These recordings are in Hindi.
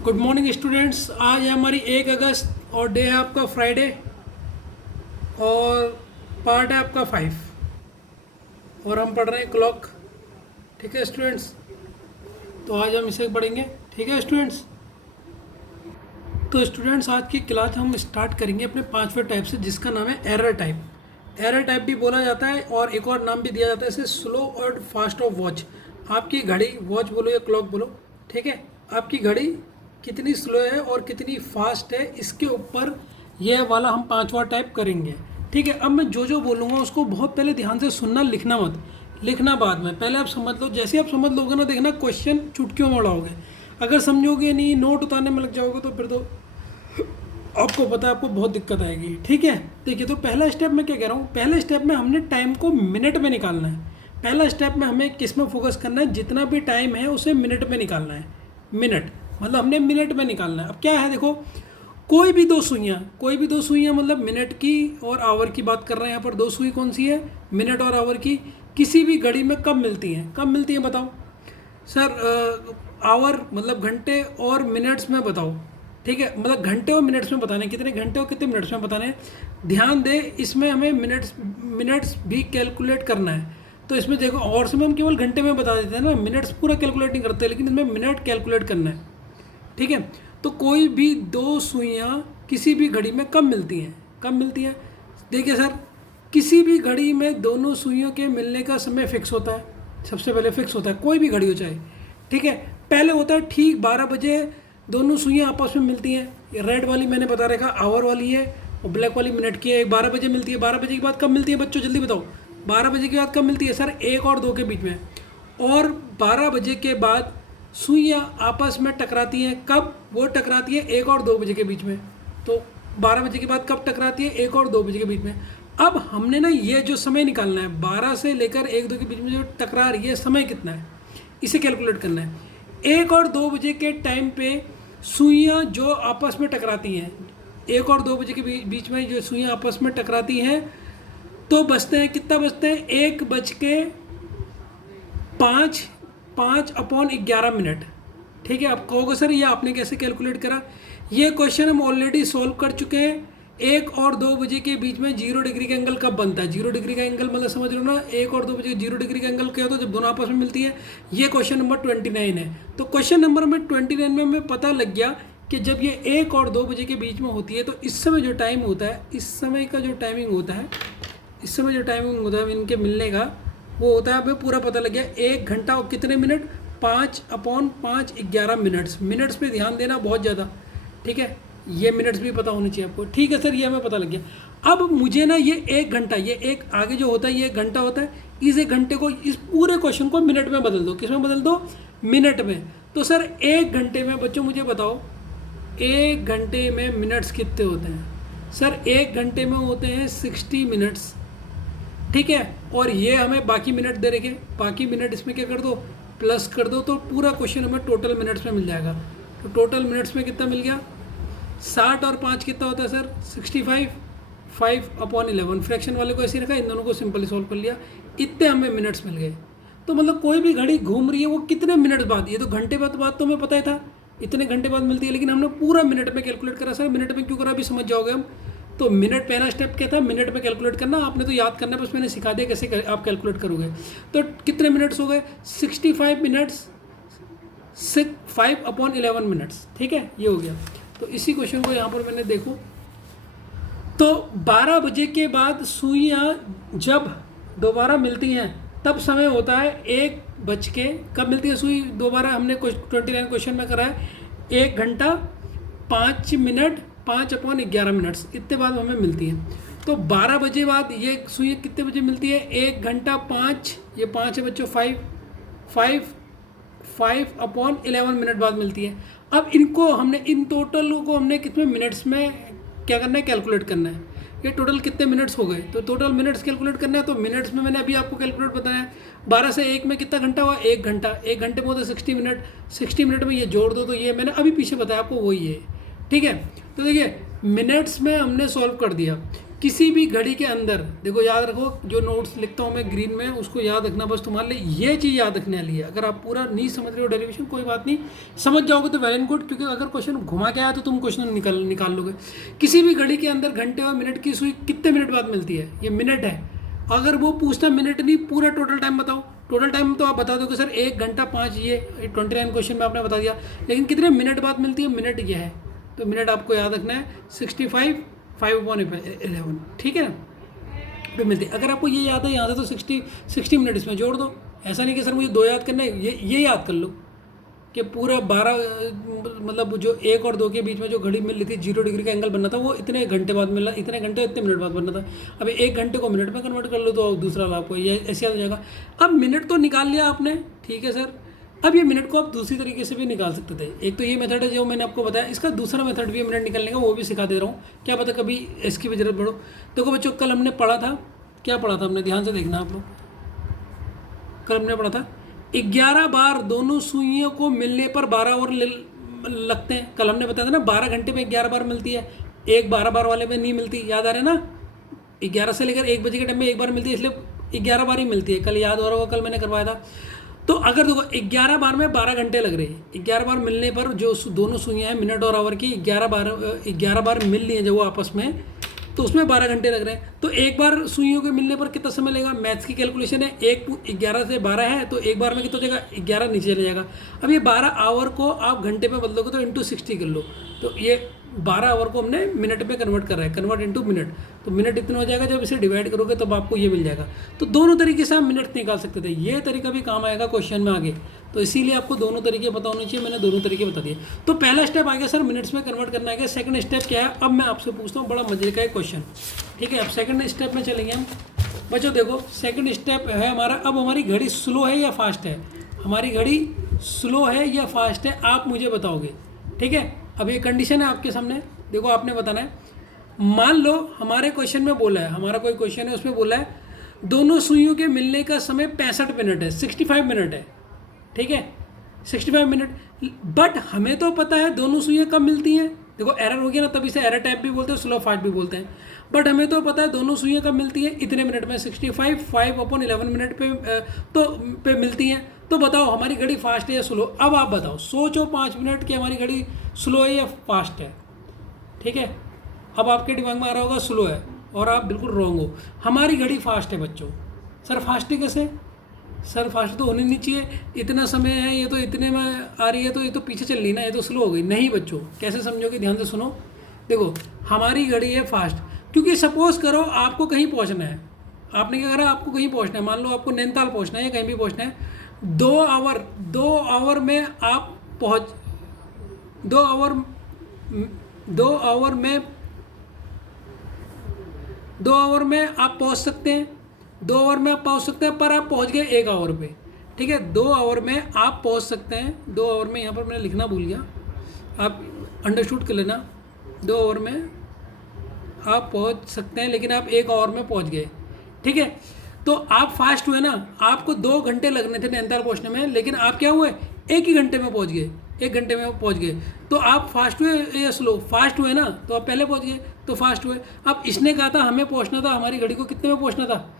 Good morning students. आज है हमारी 1 अगस्त और डे है आपका फ्राइडे और पार्ट है आपका 5 और हम पढ़ रहे हैं क्लॉक। ठीक है स्टूडेंट्स, तो आज हम इसे पढ़ेंगे। ठीक है स्टूडेंट्स, तो स्टूडेंट्स आज की क्लास हम स्टार्ट करेंगे अपने 5वें टाइप से, जिसका नाम है एरर टाइप। एरर टाइप भी बोला जाता है और एक और नाम भी दिया जाता है इसे स्लो और फास्ट ऑफ वॉच। आपकी घड़ी, वॉच बोलो या क्लॉक बोलो, ठीक है, आपकी घड़ी कितनी स्लो है और कितनी फास्ट है, इसके ऊपर यह वाला हम 5वां टाइप करेंगे। ठीक है, अब मैं जो जो बोलूँगा उसको बहुत पहले ध्यान से सुनना, लिखना मत, लिखना बाद में। पहले आप समझ लो, जैसे आप समझ लोगे ना, देखना क्वेश्चन चुटकियों में उड़ाओगे। अगर समझोगे नहीं, नोट उतारने में लग जाओगे, तो फिर तो आपको पता है आपको बहुत दिक्कत आएगी। ठीक है, देखिए, तो पहला स्टेप मैं क्या कह रहा हूँ, पहले स्टेप में हमने टाइम को मिनट में निकालना है। पहला स्टेप में हमें किस में फोकस करना है, जितना भी टाइम है उसे मिनट में निकालना है। मिनट मतलब हमने मिनट में निकालना है। अब क्या है, देखो, कोई भी दो सुइयाँ मतलब मिनट की और आवर की बात कर रहे हैं। यहाँ पर दो सुई कौन सी है, मिनट और आवर की। किसी भी घड़ी में कब मिलती हैं, कब मिलती हैं बताओ सर। आवर मतलब घंटे और मिनट्स में बताओ। ठीक है, मतलब घंटे और मिनट्स में बताने, कितने घंटे और कितने मिनट्स में बताने। ध्यान दे, इसमें हमें मिनट्स भी कैलकुलेट करना है। तो इसमें देखो, और में हम केवल घंटे में बता देते हैं ना, मिनट्स पूरा कैलकुलेट नहीं करते, लेकिन इसमें मिनट कैलकुलेट करना है। ठीक है, तो कोई भी दो सुइयाँ किसी भी घड़ी में कब मिलती हैं, कब मिलती हैं। देखिए सर, किसी भी घड़ी में दोनों सुइयों के मिलने का समय फिक्स होता है। सबसे पहले फिक्स होता है, कोई भी घड़ी हो चाहे। ठीक है, पहले होता है ठीक 12 बजे दोनों सुइयाँ आपस में मिलती हैं। ये रेड वाली मैंने बता रखा आवर वाली है और ब्लैक वाली मिनट की है। 12 बजे मिलती है। 12 बजे के बाद कब मिलती है बच्चों, जल्दी बताओ। 12 बजे के बाद कब मिलती है सर, 1 और 2 के बीच में। और 12 बजे के बाद सुइयाँ आपस में टकराती हैं, कब वो टकराती है, 1 और 2 बजे के बीच में। तो 12 बजे के बाद कब टकराती है, 1 और 2 बजे के बीच में। अब हमने ना ये जो समय निकालना है, 12 से लेकर 1-2 के बीच में जो टकरा रही है, समय कितना है, इसे कैलकुलेट करना है। 1 और 2 बजे के टाइम पे सुइयाँ जो आपस में टकराती हैं, 1 और 2 बजे के बीच में जो सुइयाँ आपस में टकराती हैं, तो बचते हैं, कितना बचते हैं, 1:05 मिनट। ठीक है, आप कहोगे सर ये आपने कैसे कैलकुलेट करा। ये क्वेश्चन हम ऑलरेडी सॉल्व कर चुके हैं। 1 और 2 बजे के बीच में 0 डिग्री का एंगल कब बनता है, 0 डिग्री का एंगल मतलब समझ लो ना, 1 और 2 बजे 0 डिग्री का एंगल क्या होता है, जब दोनों आपस में मिलती है। ये क्वेश्चन नंबर 29 है। तो क्वेश्चन नंबर में 29 में हमें पता लग गया कि जब ये 1 और 2 बजे के बीच में होती है, तो इस समय जो टाइम होता है, इस समय का जो टाइमिंग होता है, इस समय जो टाइमिंग होता है इनके मिलने का, वो होता है, हमें पूरा पता लग गया। 1 घंटा और कितने मिनट, 5/5 11 मिनट्स। मिनट्स पे ध्यान देना बहुत ज़्यादा। ठीक है, ये मिनट्स भी पता होनी चाहिए आपको। ठीक है सर, ये हमें पता लग गया। अब मुझे ना ये 1 घंटा, ये एक आगे जो होता है ये 1 घंटा होता है, इस 1 घंटे को, इस पूरे क्वेश्चन को मिनट में बदल दो। किस में बदल दो, मिनट में। तो सर 1 घंटे में बच्चों मुझे बताओ, 1 घंटे में मिनट्स कितने होते हैं सर। 1 घंटे में होते हैं 60 मिनट्स। ठीक है, और ये हमें बाकी मिनट दे रखे, बाकी मिनट इसमें क्या कर दो, प्लस कर दो, तो पूरा क्वेश्चन हमें टोटल मिनट्स में मिल जाएगा। तो टोटल मिनट्स में कितना मिल गया, 60 और 5 कितना होता है सर, 65। 5/11 फ्रैक्शन वाले को ऐसे ही रखा, इन दोनों को सिंपली सॉल्व कर लिया, इतने हमें मिनट्स मिल गए। तो मतलब कोई भी घड़ी घूम रही है वो कितने मिनट बाद, ये तो घंटे बाद तो हमें पता ही था इतने घंटे बाद मिलती है, लेकिन हमने पूरा मिनट में कैलकुलेट करा। सर मिनट में क्यों करा, अभी समझ जाओगे हम। तो मिनट, पहला स्टेप क्या था, मिनट में कैलकुलेट करना। आपने तो याद करना, बस मैंने सिखा दिया कैसे आप कैलकुलेट करोगे। तो कितने मिनट्स हो गए, 65 मिनट्स, 5/11 मिनट्स। ठीक है, ये हो गया। तो इसी क्वेश्चन को यहाँ पर मैंने देखो, तो 12 बजे के बाद सुइयाँ जब दोबारा मिलती हैं, तब समय होता है 1 बज के, कब मिलती है सुई दोबारा, हमने 29 क्वेश्चन में करा है, 1 घंटा 5 मिनट, 5/11 मिनट्स, इतने बाद हमें मिलती है। तो 12 बजे बाद ये सुई कितने बजे मिलती है, 1 घंटा 5, ये 5 है बच्चों, 5/11 मिनट बाद मिलती है। अब इनको हमने, इन टोटल को हमने कितने मिनट्स में क्या करना है, कैलकुलेट करना है। ये टोटल कितने मिनट्स हो गए, तो टोटल मिनट्स कैलकुलेट करना है। तो मिनट्स में मैंने अभी आपको कैलकुलेट बताया, 12 से 1 में कितना घंटा हुआ, 1 घंटा। 1 घंटे में होता है 60 मिनट, 60 मिनट में ये जोड़ दो, तो ये मैंने अभी पीछे बताया आपको, वही है। ठीक है, तो देखिए मिनट्स में हमने सॉल्व कर दिया। किसी भी घड़ी के अंदर, देखो याद रखो, जो नोट्स लिखता हूँ मैं ग्रीन में, उसको याद रखना बस तुम्हारे लिए ये चीज़ याद रखने वाली है। अगर आप पूरा नहीं समझ रहे हो डेरिवेशन, कोई बात नहीं, समझ जाओगे तो वेल एंड गुड, क्योंकि अगर क्वेश्चन घुमा के आया तो तुम क्वेश्चन निकाल लोगे। किसी भी घड़ी के अंदर घंटे और मिनट की सुई कितने मिनट बाद मिलती है, ये मिनट है। अगर वो पूछता मिनट नहीं, पूरा टोटल टाइम बताओ, टोटल टाइम तो आप बता दोगे सर 1 घंटा 5, ये 29 क्वेश्चन में आपने बता दिया, लेकिन कितने मिनट बाद मिलती है, मिनट ये है। तो मिनट आपको याद रखना है 65 5/11, ठीक है ना, पे मिलती है। अगर आपको ये याद है यहाँ से तो 60 मिनट इसमें जोड़ दो। ऐसा नहीं कि सर मुझे 2 याद करना है, ये याद कर लो कि पूरा 12, मतलब जो 1 और 2 के बीच में जो घड़ी मिल रही थी 0 डिग्री का एंगल बनना था, वो इतने घंटे बाद मिला, इतने घंटे इतने मिनट बाद बनना था। अब 1 घंटे को मिनट में कन्वर्ट कर लो तो दूसरा लाभ को ये ऐसे याद हो जाएगा। अब मिनट तो निकाल लिया आपने, ठीक है सर। अब ये मिनट को आप दूसरी तरीके से भी निकाल सकते थे। एक तो ये मेथड है जो मैंने आपको बताया, इसका दूसरा मेथड भी है मिनट निकालने का, वो भी सिखा दे रहा हूँ, क्या पता कभी इसकी भी जरूरत पड़ो। देखो बच्चों, कल हमने पढ़ा था, क्या पढ़ा था हमने, ध्यान से देखना आप लोग। कल हमने पढ़ा था 11 बार दोनों सुइयों को मिलने पर 12 और लगते हैं। कल हमने बताया था ना 12 घंटे में 11 बार मिलती है, एक 12 बार वाले में नहीं मिलती, याद आ रहा है ना। 11 से लेकर 1 बजे के टाइम में 1 बार मिलती है, इसलिए 11 बार ही मिलती है। कल याद हो रहा होगा, कल मैंने करवाया था। तो अगर देखो 11 बार में 12 घंटे लग रहे हैं, 11 बार मिलने पर जो दोनों सुइयाँ हैं मिनट और आवर की 11 बार मिल रही हैं जो आपस में, तो उसमें 12 घंटे लग रहे हैं। तो एक बार सुइयों के मिलने पर कितना समय लगेगा, मैथ्स की कैलकुलेशन है, 11 से 12 है, तो एक बार में कितना हो जाएगा, 11 नीचे चले जाएगा। अब ये 12 आवर को आप घंटे में बदलोगे तो इंटू 60 कर लो, तो ये 12 आवर को हमने मिनट में कन्वर्ट कर रहा है, कन्वर्ट इंटू मिनट, तो मिनट इतना हो जाएगा। जब इसे डिवाइड करोगे तब आपको ये मिल जाएगा। तो दोनों तरीके से आप मिनट निकाल सकते थे, ये तरीका भी काम आएगा क्वेश्चन में आगे, तो इसीलिए आपको दोनों तरीके पता होने चाहिए, मैंने दोनों तरीके बता दिए। तो पहला स्टेप आ गया सर मिनट्स में कन्वर्ट करना है। सेकंड स्टेप क्या है, अब मैं आपसे पूछता हूँ, बड़ा मजे का एक क्वेश्चन, ठीक है। अब सेकंड स्टेप में चलेंगे हम बच्चों। देखो सेकंड स्टेप है हमारा, अब हमारी घड़ी स्लो है या फास्ट है, हमारी घड़ी स्लो है या फास्ट है, आप मुझे बताओगे, ठीक है। अब ये कंडीशन है आपके सामने, देखो आपने बताना है। मान लो हमारे क्वेश्चन में बोला है, हमारा कोई क्वेश्चन है उसमें बोला है दोनों सुइयों के मिलने का समय 65 मिनट है, 65 मिनट है, ठीक है, 65 मिनट। बट हमें तो पता है दोनों सुइयाँ कब मिलती हैं, देखो एरर हो गया ना, तभी से एरर टाइप भी बोलते हैं, स्लो फास्ट भी बोलते हैं। बट हमें तो पता है दोनों सुइयाँ कब मिलती हैं, इतने मिनट में, 65 5/11 मिनट पे मिलती हैं। तो बताओ हमारी घड़ी फास्ट है या स्लो। अब आप बताओ, सोचो 5 मिनट की हमारी घड़ी स्लो है या फास्ट है, ठीक है। अब आपके दिमाग में आ रहा होगा स्लो है, और आप बिल्कुल रॉन्ग हो, हमारी घड़ी फास्ट है बच्चों। सर फास्ट है कैसे, सर फास्ट तो होनी नहीं चाहिए, इतना समय है, ये तो इतने में आ रही है, तो ये तो पीछे चल रही ना, ये तो स्लो हो गई। नहीं बच्चों, कैसे समझोगे, ध्यान से सुनो। देखो हमारी घड़ी है फास्ट, क्योंकि सपोज करो आपको कहीं पहुंचना है, आपने क्या करा, आपको कहीं पहुंचना है, मान लो आपको नैनीताल पहुंचना है या कहीं भी पहुंचना है, 2 आवर में आप पहुंच 2 आवर में 2 आवर में आप पहुंच सकते हैं, 2 आवर में आप पहुंच सकते हैं, पर आप पहुंच गए 1 आवर पे, ठीक है। 2 आवर में आप पहुंच सकते हैं, 2 आवर में, यहाँ पर मैंने लिखना भूल गया, आप अंडरस्टूड कर लेना। 2 आवर में आप पहुंच सकते हैं, लेकिन आप 1 आवर में पहुंच गए, ठीक है। तो आप फास्ट हुए ना, आपको 2 घंटे लगने थे नैनीताल पहुंचने में, लेकिन आप क्या हुए, 1 ही घंटे में पहुंच गए, 1 घंटे में पहुंच गए। तो आप फास्ट हुए या स्लो, फास्ट हुए ना, तो आप पहले पहुंच गए, तो फास्ट हुए। अब इसने कहा था हमें पहुंचना था, हमारी घड़ी को कितने में पहुंचना था,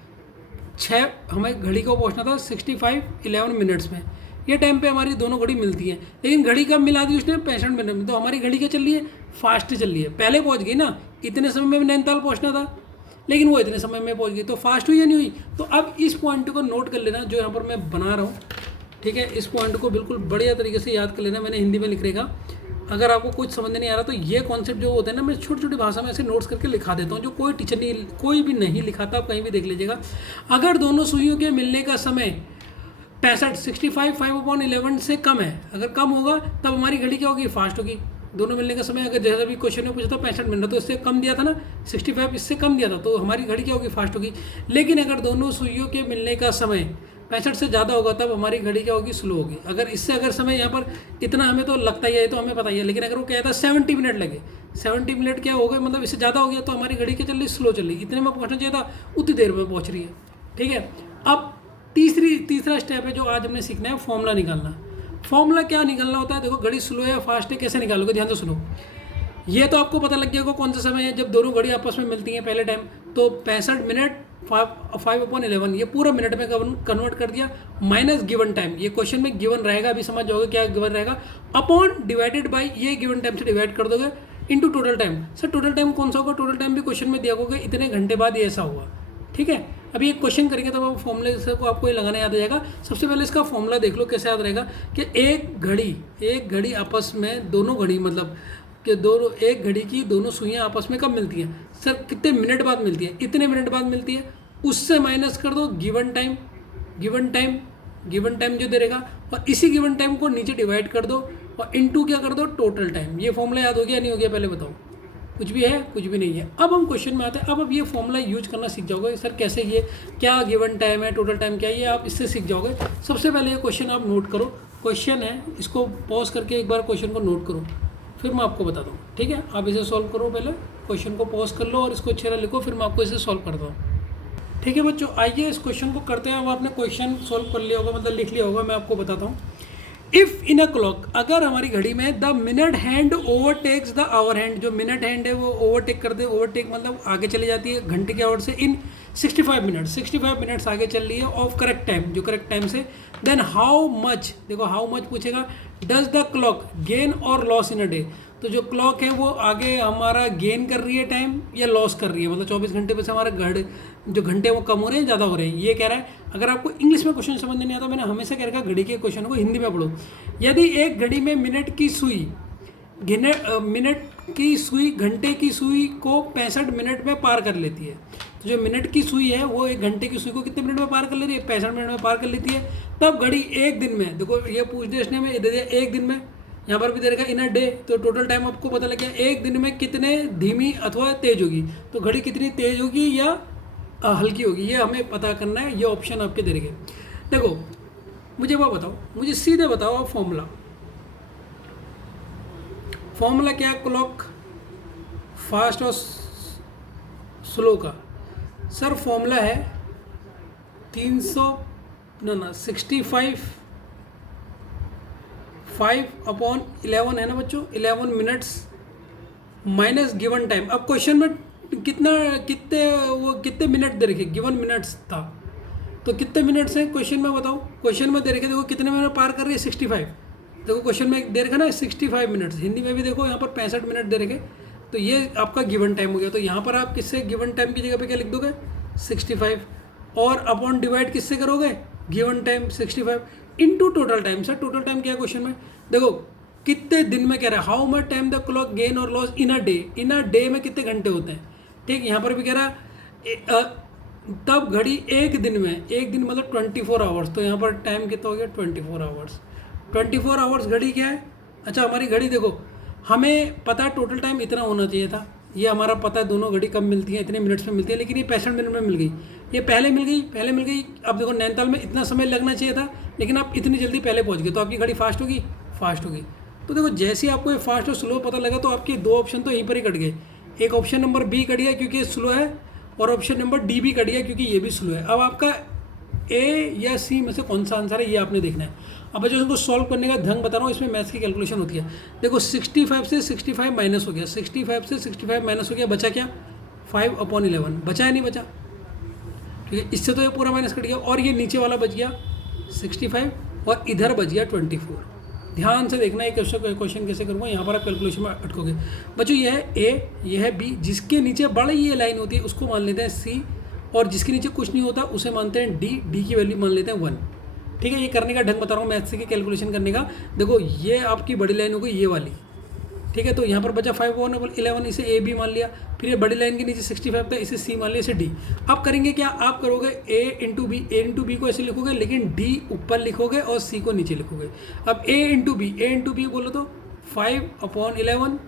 हमें घड़ी को पहुंचना था 65-11 मिनट्स में। ये टाइम पे हमारी दोनों घड़ी मिलती है, लेकिन घड़ी कब मिला दी उसने, 65 मिनट में। तो हमारी घड़ी क्या चल रही है, फास्ट चल रही है, पहले पहुंच गई ना, इतने समय में नैनीताल पहुंचना था, लेकिन वो इतने समय में पहुंच गई, तो फास्ट हुई या नहीं हुई। तो अब इस पॉइंट को नोट कर लेना, जो यहाँ पर मैं बना रहा हूँ, ठीक है। इस पॉइंट को बिल्कुल बढ़िया तरीके से याद कर लेना, मैंने हिंदी में लिख रहेगा। अगर आपको कुछ समझ नहीं आ रहा तो ये कॉन्सेप्ट जो होते हैं ना, मैं छोटी छोटी भाषा में ऐसे नोट्स करके लिखा देता हूँ, जो कोई टीचर नहीं, कोई भी नहीं लिखाता, आप कहीं भी देख लीजिएगा। अगर दोनों सुइयों के मिलने का समय 65 5/11 से कम है, अगर कम होगा तब हमारी घड़ी क्या होगी, फास्ट होगी। दोनों मिलने का समय, अगर जैसा भी क्वेश्चन में पूछा था 65 मिनट, तो इससे कम दिया था ना, 65 इससे कम दिया था, तो हमारी घड़ी क्या होगी, फास्ट होगी। लेकिन अगर दोनों सुइयों के मिलने का समय 65 से ज़्यादा होगा, तब हमारी घड़ी क्या होगी, स्लो होगी। अगर इससे अगर समय यहाँ पर इतना हमें तो लगता ही है, तो हमें पता ही है, लेकिन अगर वो कहता है 70 मिनट लगे, 70 मिनट क्या हो गए, मतलब इससे ज़्यादा हो गया, तो हमारी घड़ी क्या चल रही, स्लो चल रही, इतने में पहुँचना चाहिए था, उतनी देर में पहुँच रही है, ठीक है। अब तीसरा स्टेप है जो आज हमने सीखना है, फॉर्मूला निकालना। फॉर्मूला क्या निकालना होता है, देखो घड़ी स्लो है या फास्ट है, कैसे निकालोगे, ध्यान से सुनो। ये तो आपको पता लग गया कौन सा समय है जब दोनों घड़ी आपस में मिलती हैं पहले टाइम। तो 65 मिनट 5/11 ये पूरा मिनट में कन्वर्ट कर दिया, माइनस गिवन टाइम, ये क्वेश्चन में गिवन रहेगा, अभी समझ जाओगे क्या गिवन रहेगा, अपॉन डिवाइडेड बाय ये गिवन टाइम से डिवाइड कर दोगे into total time. Sir total time कौन सा होगा, टोटल टाइम भी क्वेश्चन में दिया होगा इतने घंटे बाद ये ऐसा हुआ। ठीक है, अभी एक क्वेश्चन करेंगे तब फॉर्मूले से को आपको ये लगाना याद आ जाएगा। सबसे पहले इसका फॉर्मूला देख लो कैसे याद रहेगा कि एक घड़ी आपस में दोनों घड़ी मतलब कि दोनों एक घड़ी की दोनों सुइयाँ आपस में कब मिलती हैं, सर कितने मिनट बाद मिलती है, इतने मिनट बाद मिलती है, उससे माइनस कर दो गिवन टाइम, गिवन टाइम जो दे देगा, और इसी गिवन टाइम को नीचे डिवाइड कर दो और इनटू क्या कर दो टोटल टाइम। ये फॉर्मूला याद हो गया नहीं हो गया पहले बताओ, कुछ भी है कुछ भी नहीं है। अब हम क्वेश्चन में आते हैं, अब ये फॉर्मूला यूज करना सीख जाओगे सर कैसे, ये क्या गिवन टाइम है टोटल टाइम क्या है, ये आप इससे सीख जाओगे। सबसे पहले ये क्वेश्चन आप नोट करो, क्वेश्चन है इसको पॉज करके एक बार क्वेश्चन को नोट करो, फिर मैं आपको बताता हूँ। ठीक है, आप इसे सॉल्व करो, पहले क्वेश्चन को पॉज कर लो और इसको अच्छे तरह लिखो, फिर मैं आपको इसे सॉल्व करता हूँ। ठीक है बच्चों, आइए इस क्वेश्चन को करते हैं। अब आपने क्वेश्चन सॉल्व कर लिया होगा, मतलब लिख लिया होगा, मैं आपको बताता हूँ। इफ़ इन अ क्लॉक, अगर हमारी घड़ी में the minute hand overtakes the hour hand, जो मिनट हैंड है वो ओवरटेक कर दे, ओवरटेक मतलब आगे चली जाती है घंटे के आवर से, इन 65 मिनट्स आगे चल रही है ऑफ करेक्ट टाइम, जो करेक्ट टाइम से, देन हाउ मच, देखो हाउ मच पूछेगा, डज द क्लॉक गेन और लॉस इन अ डे, तो जो क्लॉक है वो आगे हमारा गेन कर रही है टाइम या लॉस कर रही है, मतलब 24 घंटे में से हमारा जो घंटे वो कम हो रहे हैं ज़्यादा हो रहे हैं, ये कह रहा है। अगर आपको इंग्लिश में क्वेश्चन समझ नहीं आता, मैंने हमेशा कह रखा घड़ी के क्वेश्चन को हिंदी में पढ़ो। यदि एक घड़ी में मिनट की सुई घंटे की सुई को 65 मिनट में पार कर लेती है, तो जो मिनट की सुई है वो एक घंटे की सुई को कितने मिनट में पार कर लेती है, 65 मिनट में पार कर लेती है, तब घड़ी एक दिन में, देखो ये पूछ दे इसने में दे दिया एक दिन में, यहाँ पर भी दे रखा इन अ डे, तो टोटल टाइम आपको पता लग गया एक दिन में कितने धीमी अथवा तेज होगी, तो घड़ी कितनी तेज होगी या हल्की होगी, ये हमें पता करना है। ये ऑप्शन आपके दे रखे। देखो मुझे वो बताओ, मुझे सीधे बताओ आप फॉर्मूला क्या है क्लॉक फास्ट और स्लो का। सर फॉर्मूला है 5/11 है ना बच्चों, 11 मिनट्स माइनस गिवन टाइम। अब क्वेश्चन में कितने मिनट दे रखे, गिवन मिनट्स था, तो कितने मिनट्स हैं क्वेश्चन में बताओ, क्वेश्चन में दे रखे देखो कितने मिनट पार कर रही है 65, देखो क्वेश्चन में दे रखा ना 65 मिनट्स, हिंदी में भी देखो यहाँ पर 65 मिनट दे रखे, तो ये आपका गिवन टाइम हो गया। तो यहाँ पर आप किससे गिवन टाइम की जगह पे क्या लिख दोगे 65, और अपॉन डिवाइड किससे करोगे given time 65 into total time. Sir total time क्या है क्वेश्चन में, देखो कितने दिन में कह रहा है, how much time the clock gain और loss in a day, in a day में कितने घंटे होते हैं। ठीक, यहाँ पर भी कह रहा है तब घड़ी एक दिन में, एक दिन मतलब 24 आवर्स, तो यहाँ पर टाइम कितना हो गया 24 आवर्स। 24 आवर्स घड़ी क्या है, अच्छा हमारी घड़ी देखो हमें पता है टोटल टाइम इतना होना चाहिए था, ये हमारा पता है दोनों घड़ी कब मिलती है, इतने मिनट्स में मिलती है, लेकिन ये 65 मिनट में मिल गई, ये पहले मिल गई। अब देखो नैनीताल में इतना समय लगना चाहिए था, लेकिन आप इतनी जल्दी पहले पहुंच गए, तो आपकी घड़ी फास्ट होगी। तो देखो जैसे ही आपको ये फास्ट और स्लो पता लगा, तो आपके दो ऑप्शन तो यहीं पर ही कट गए, एक ऑप्शन नंबर बी कट गया क्योंकि ये स्लो है, और ऑप्शन नंबर डी भी कट गया क्योंकि ये भी स्लो है। अब आपका ए या सी में से कौन सा आंसर है ये आपने देखना है। अब बच्चों इसको सॉल्व करने का ढंग बता रहा हूँ, इसमें मैथ्स की कैलकुलेशन होती है। देखो 65 से 65 माइनस हो गया, 65 से 65 माइनस हो गया, बचा क्या 5/11, बचा है नहीं बचा, ठीक है, इससे तो ये पूरा माइनस कट गया, और ये नीचे वाला बच गया 65 और इधर बच गया 24। ध्यान से देखना है क्वेश्चन कैसे करूँगा, यहाँ पर आप कैलकुलेशन में अटकोगे। बच्चों ये है ए, ये है बी, जिसके नीचे बड़ी ये लाइन होती है उसको मान लेते हैं सी, और जिसके नीचे कुछ नहीं होता उसे मानते हैं डी, डी की वैल्यू मान लेते हैं 1। ठीक है, ये करने का ढंग बता रहा हूँ मैथ्स की कैलकुलेशन करने का। देखो ये आपकी बड़ी लाइन हो गई ये वाली, ठीक है, तो यहाँ पर बचा 5/11, इसे ए बी मान लिया, फिर ये बड़ी लाइन के नीचे 65 था, इसे सी मान लिया, इसे डी। अब करेंगे क्या, आप करोगे ए इंटू बी को ऐसे लिखोगे, लेकिन डी ऊपर लिखोगे और सी को नीचे लिखोगे। अब ए इंटू बी बोलो तो 5/11,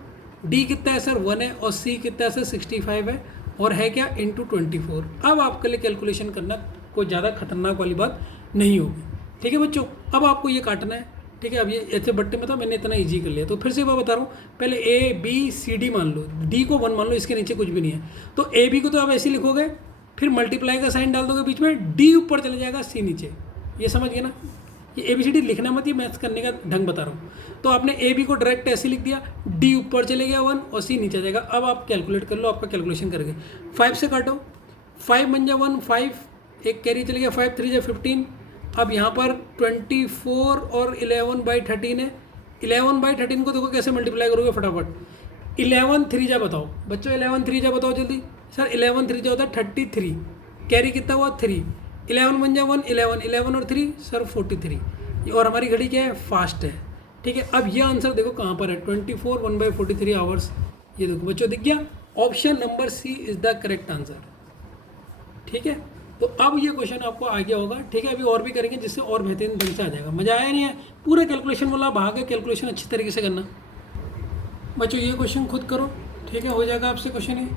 डी कितना है सर 1 है, और सी कितना है सर 65 है, और है क्या इंटू 24। अब आपके लिए कैलकुलेशन करना कोई ज़्यादा खतरनाक वाली बात नहीं होगी। ठीक है बच्चों, अब आपको ये काटना है। ठीक है, अब ये ऐसे बट्टे में था, मैंने इतना इजी कर लिया, तो फिर से मैं बता रहा हूँ, पहले ए बी सी डी मान लो, डी को 1 मान लो, इसके नीचे कुछ भी नहीं है, तो ए बी को तो आप ऐसे लिखोगे, फिर मल्टीप्लाई का साइन डाल दोगे बीच में, डी ऊपर चले जाएगा सी नीचे, ये समझ गए ना। ये ABCD लिखना मत, ये मैथ्स करने का ढंग बता रहा हूँ। तो आपने AB को डायरेक्ट ऐसे लिख दिया, D ऊपर चले गया 1 और C नीचे जाएगा। अब आप कैलकुलेट कर लो, आपका कैलकुलेशन करके 5 से काटो, 5 बन जा 1, 5 एक कैरी चले गया, 5 3 जा 15। अब यहाँ पर 24 और 11/13 है। 11/13 को देखो कैसे मल्टीप्लाई करोगे फटाफट। 11 3 जा बताओ बच्चों, 11 3 जा बताओ जल्दी। सर 11 3 जा होता है 33, कैरी कितना हुआ 3, 11 बन जा 1, 11 11 और 3 सर 43। और हमारी घड़ी क्या है, फास्ट है। ठीक है, अब ये आंसर देखो कहाँ पर है, 24 1/43 आवर्स। ये देखो बच्चों दिख गया, option number C is the correct answer. ठीक है, तो अब ये क्वेश्चन आपको आ गया होगा। ठीक है, अभी और भी करेंगे जिससे और बेहतरीन ढंग से आ जाएगा। मज़ा आया नहीं है? पूरा कैलकुलेशन वाला भाग है, कैलकुलेशन अच्छी तरीके से करना बच्चों। ये क्वेश्चन खुद करो, ठीक है, हो जाएगा आपसे क्वेश्चन ये।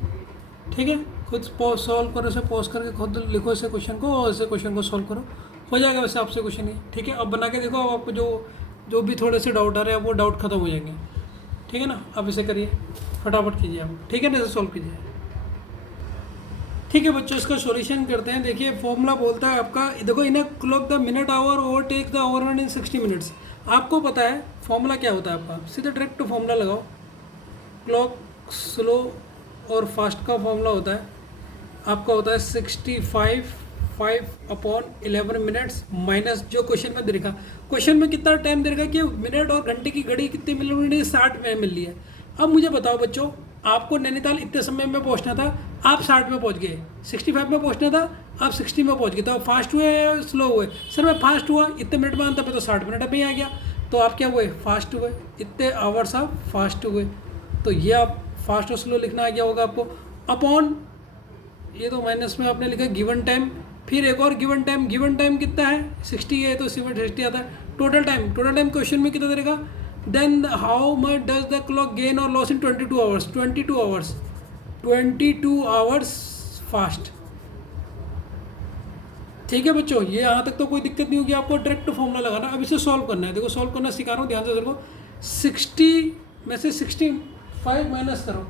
ठीक है, खुद सॉल्व करो, इसे पॉज करके खुद लिखो इसे क्वेश्चन को, और इसे क्वेश्चन को सॉल्व करो, हो जाएगा वैसे आपसे क्वेश्चन ये। ठीक है, अब बना के देखो, अब आपको जो भी थोड़े से डाउट आ रहे हैं वो डाउट खत्म हो जाएंगे। ठीक है ना, अब इसे करिए, फटाफट कीजिए आप। ठीक है ना, इसे सॉल्व कीजिए। ठीक है बच्चों, इसका सॉल्यूशन करते हैं। देखिए फॉर्मूला बोलता है आपका, देखो in clock the minute hour overtake the overrun in 60 minutes. आपको पता है फॉर्मूला क्या होता है आपका, सीधे डायरेक्ट फॉर्मूला लगाओ। क्लॉक स्लो और फास्ट का फॉर्मूला होता है आपका, होता है 65/5/11 मिनट्स माइनस जो क्वेश्चन में दे रखा। क्वेश्चन में कितना टाइम दे रखा कि मिनट और घंटे की घड़ी कितनी मिल रही है, 60 में मिल रही है। अब मुझे बताओ बच्चों, आपको नैनीताल इतने समय में पहुंचना था, आप 60 में पहुंच गए। 65 में पहुंचना था, आप 60 में पहुंच गए। तो आप फास्ट हुए या स्लो हुए? सर मैं फास्ट हुआ, इतने मिनट में आना था, तो 60 मिनट अभी आ गया। तो आप क्या हुए, फास्ट हुए, इतने आवर्स आप फास्ट हुए। तो ये आप फास्ट और स्लो लिखना आ गया होगा आपको। अपॉन ये तो माइनस में आपने लिखा गिवन टाइम, फिर एक और गिवन टाइम कितना है, 60 है, तो 60 आता है। टोटल टाइम क्वेश्चन में कितना देगा, then how much does the clock gain और loss in 22 hours. 22 hours fast. ठीक है बच्चों, ये यहाँ तक तो कोई दिक्कत नहीं होगी आपको, डायरेक्ट फॉर्मूला लगाना। अब इसे सॉल्व करना है। देखो सॉल्व करना सिखा रहा हूँ, ध्यान से देखो। 60 में से 65 माइनस करो।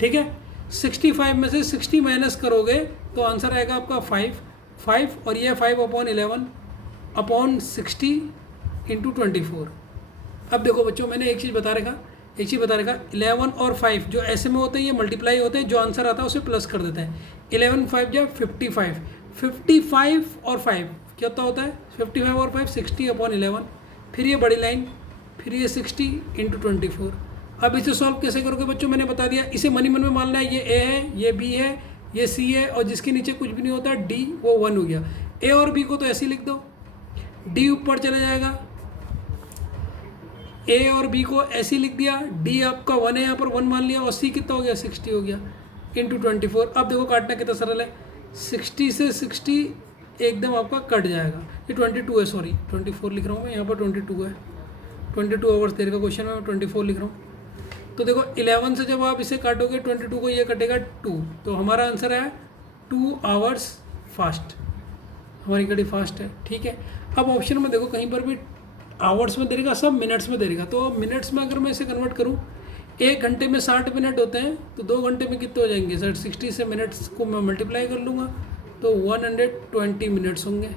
ठीक है, 65 में से 60 माइनस करोगे तो आंसर आएगा आपका 5 और ये 5/11/60 इंटू 24। अब देखो बच्चों, मैंने एक चीज़ बता रखा 11 और 5 जो ऐसे में होते हैं ये मल्टीप्लाई होते हैं, जो आंसर आता है उसे प्लस कर देते हैं। 11 5 जा 55, 55 और 5 क्या होता है 55 और 5 60/11, फिर ये बड़ी लाइन, फिर ये 60 इंटू 24। अब इसे सॉल्व कैसे करोगे बच्चों, मैंने बता दिया। इसे मन ही मन में मानना है, ये ए है, ये बी है, ये सी है, और जिसके नीचे कुछ भी नहीं होता डी, वो 1 हो गया। ए और बी को तो ऐसे ही लिख दो, डी ऊपर चला जाएगा। ए और बी को ऐसे ही लिख दिया, डी आपका 1 है, यहाँ पर 1 मान लिया, और सी कितना हो गया 60 हो गया इंटू 24। अब देखो काटना कितना सरल है, 60 से 60 एकदम आपका कट जाएगा। ये 22 है, सॉरी 24 लिख रहा हूँ मैं, यहाँ पर 22 है। 22 आवर्स देर का क्वेश्चन है, मैं 24 लिख रहा हूँ। तो देखो 11 से जब आप इसे काटोगे 22 को, ये कटेगा 2, तो हमारा आंसर है 2 आवर्स फास्ट। हमारी घड़ी फास्ट है। ठीक है, अब ऑप्शन में देखो कहीं पर भी आवर्स में दे देगा, सब मिनट्स में दे देगा। तो मिनट्स में अगर मैं इसे कन्वर्ट करूँ, 1 घंटे में 60 मिनट होते हैं, तो 2 घंटे में कितने हो जाएंगे सर, 60 से मिनट्स को मैं मल्टीप्लाई कर लूँगा तो 120 मिनट्स होंगे।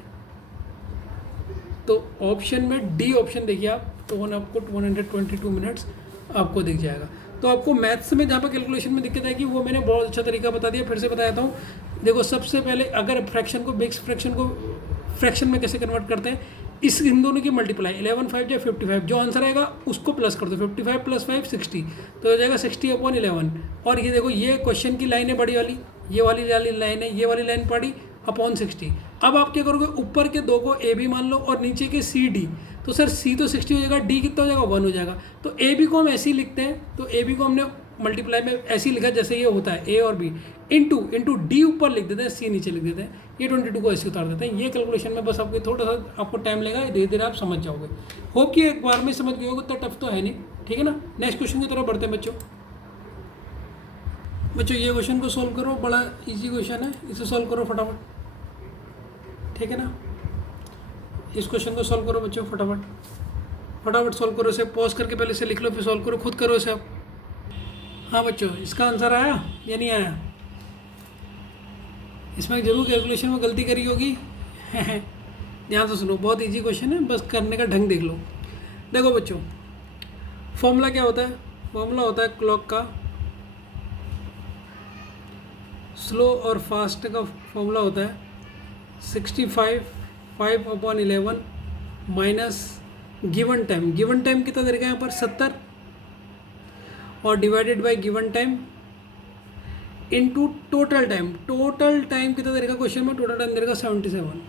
तो ऑप्शन में डी ऑप्शन देखिए आप, तो आपको 122 मिनट्स आपको दिख जाएगा। तो आपको मैथ्स में जहाँ पर कैलकुलेशन में दिक्कत आएगी वो मैंने बहुत अच्छा तरीका बता दिया, फिर से बताता हूँ। देखो सबसे पहले अगर फ्रैक्शन को मिक्स फ्रैक्शन को फ्रैक्शन में कैसे कन्वर्ट करते हैं, इस इन दोनों की मल्टीप्लाई 11 5 या 55, जो आंसर आएगा उसको प्लस कर दो, 55 + 5 60, तो हो जाएगा 60/11। और ये देखो ये क्वेश्चन की लाइन है बड़ी वाली, ये वाली लाइन है, ये वाली लाइन पड़ी अपॉन 60। अब आप क्या करोगे, ऊपर के 2 को ए बी मान लो और नीचे के सी डी। तो सर सी तो 60 हो जाएगा, डी कितना हो जाएगा 1 हो जाएगा। तो ए बी को हम ऐसे ही लिखते हैं, तो ए बी को हमने मल्टीप्लाई में ऐसे ही लिखा जैसे ये होता है ए और बी, इंटू डी ऊपर लिख देते हैं, सी नीचे लिख देते हैं, ये 22 को ऐसे उतार देते हैं। ये कैलकुलेशन में बस आपको थोड़ा सा आपको टाइम लगेगा, धीरे धीरे आप समझ जाओगे। होप कि एक बार में समझ गए होगे, इतना टफ तो है नहीं। ठीक है ना, नेक्स्ट क्वेश्चन की तरफ बढ़ते हैं बच्चों। ये क्वेश्चन को सॉल्व करो, बड़ा ईजी क्वेश्चन है, इसे सॉल्व करो फटाफट। ठीक है ना, इस क्वेश्चन को सॉल्व करो बच्चों, फटाफट सॉल्व करो। इसे पॉज करके पहले इसे लिख लो, फिर सॉल्व करो, खुद करो इसे आप। हाँ बच्चों, इसका आंसर आया या नहीं आया? इसमें जरूर कैलकुलेशन में गलती करी होगी ध्यान से सुनो, बहुत इजी क्वेश्चन है, बस करने का ढंग देख लो। देखो बच्चों, फॉर्मूला क्या होता है? फॉर्मूला होता है क्लॉक का, स्लो और फास्ट का फॉर्मूला होता है 65 5/11 minus given time. Given time कितना दे रखा है यहाँ पर 70, और divided by given time into total time. Total time कितना दे रखा क्वेश्चन में? टोटल टाइम दे रखा 77।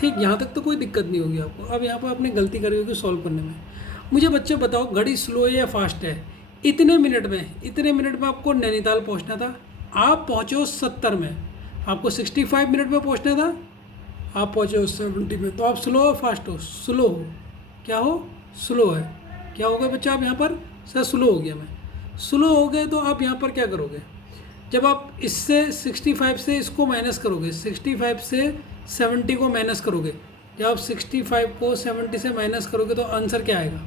ठीक, यहाँ तक तो कोई दिक्कत नहीं होगी आपको। अब यहाँ पर आपने गलती करी होगी सॉल्व करने में। मुझे बच्चे बताओ, घड़ी स्लो है या फास्ट है? इतने मिनट में आपको नैनीताल पहुँचना था, आप पहुँचे हो 70 में। आपको 65 मिनट में पहुँचना था, आप पहुँचे हो 70 में। तो आप स्लो हो फास्ट हो? स्लो हो। क्या हो? स्लो है। क्या हो गया बच्चा आप यहाँ पर? सर स्लो हो गया मैं। स्लो हो गए तो आप यहाँ पर क्या करोगे? जब आप इससे 65 से इसको माइनस करोगे, 65 से 70 को माइनस करोगे, जब आप 65 को 70 से माइनस करोगे तो आंसर क्या आएगा?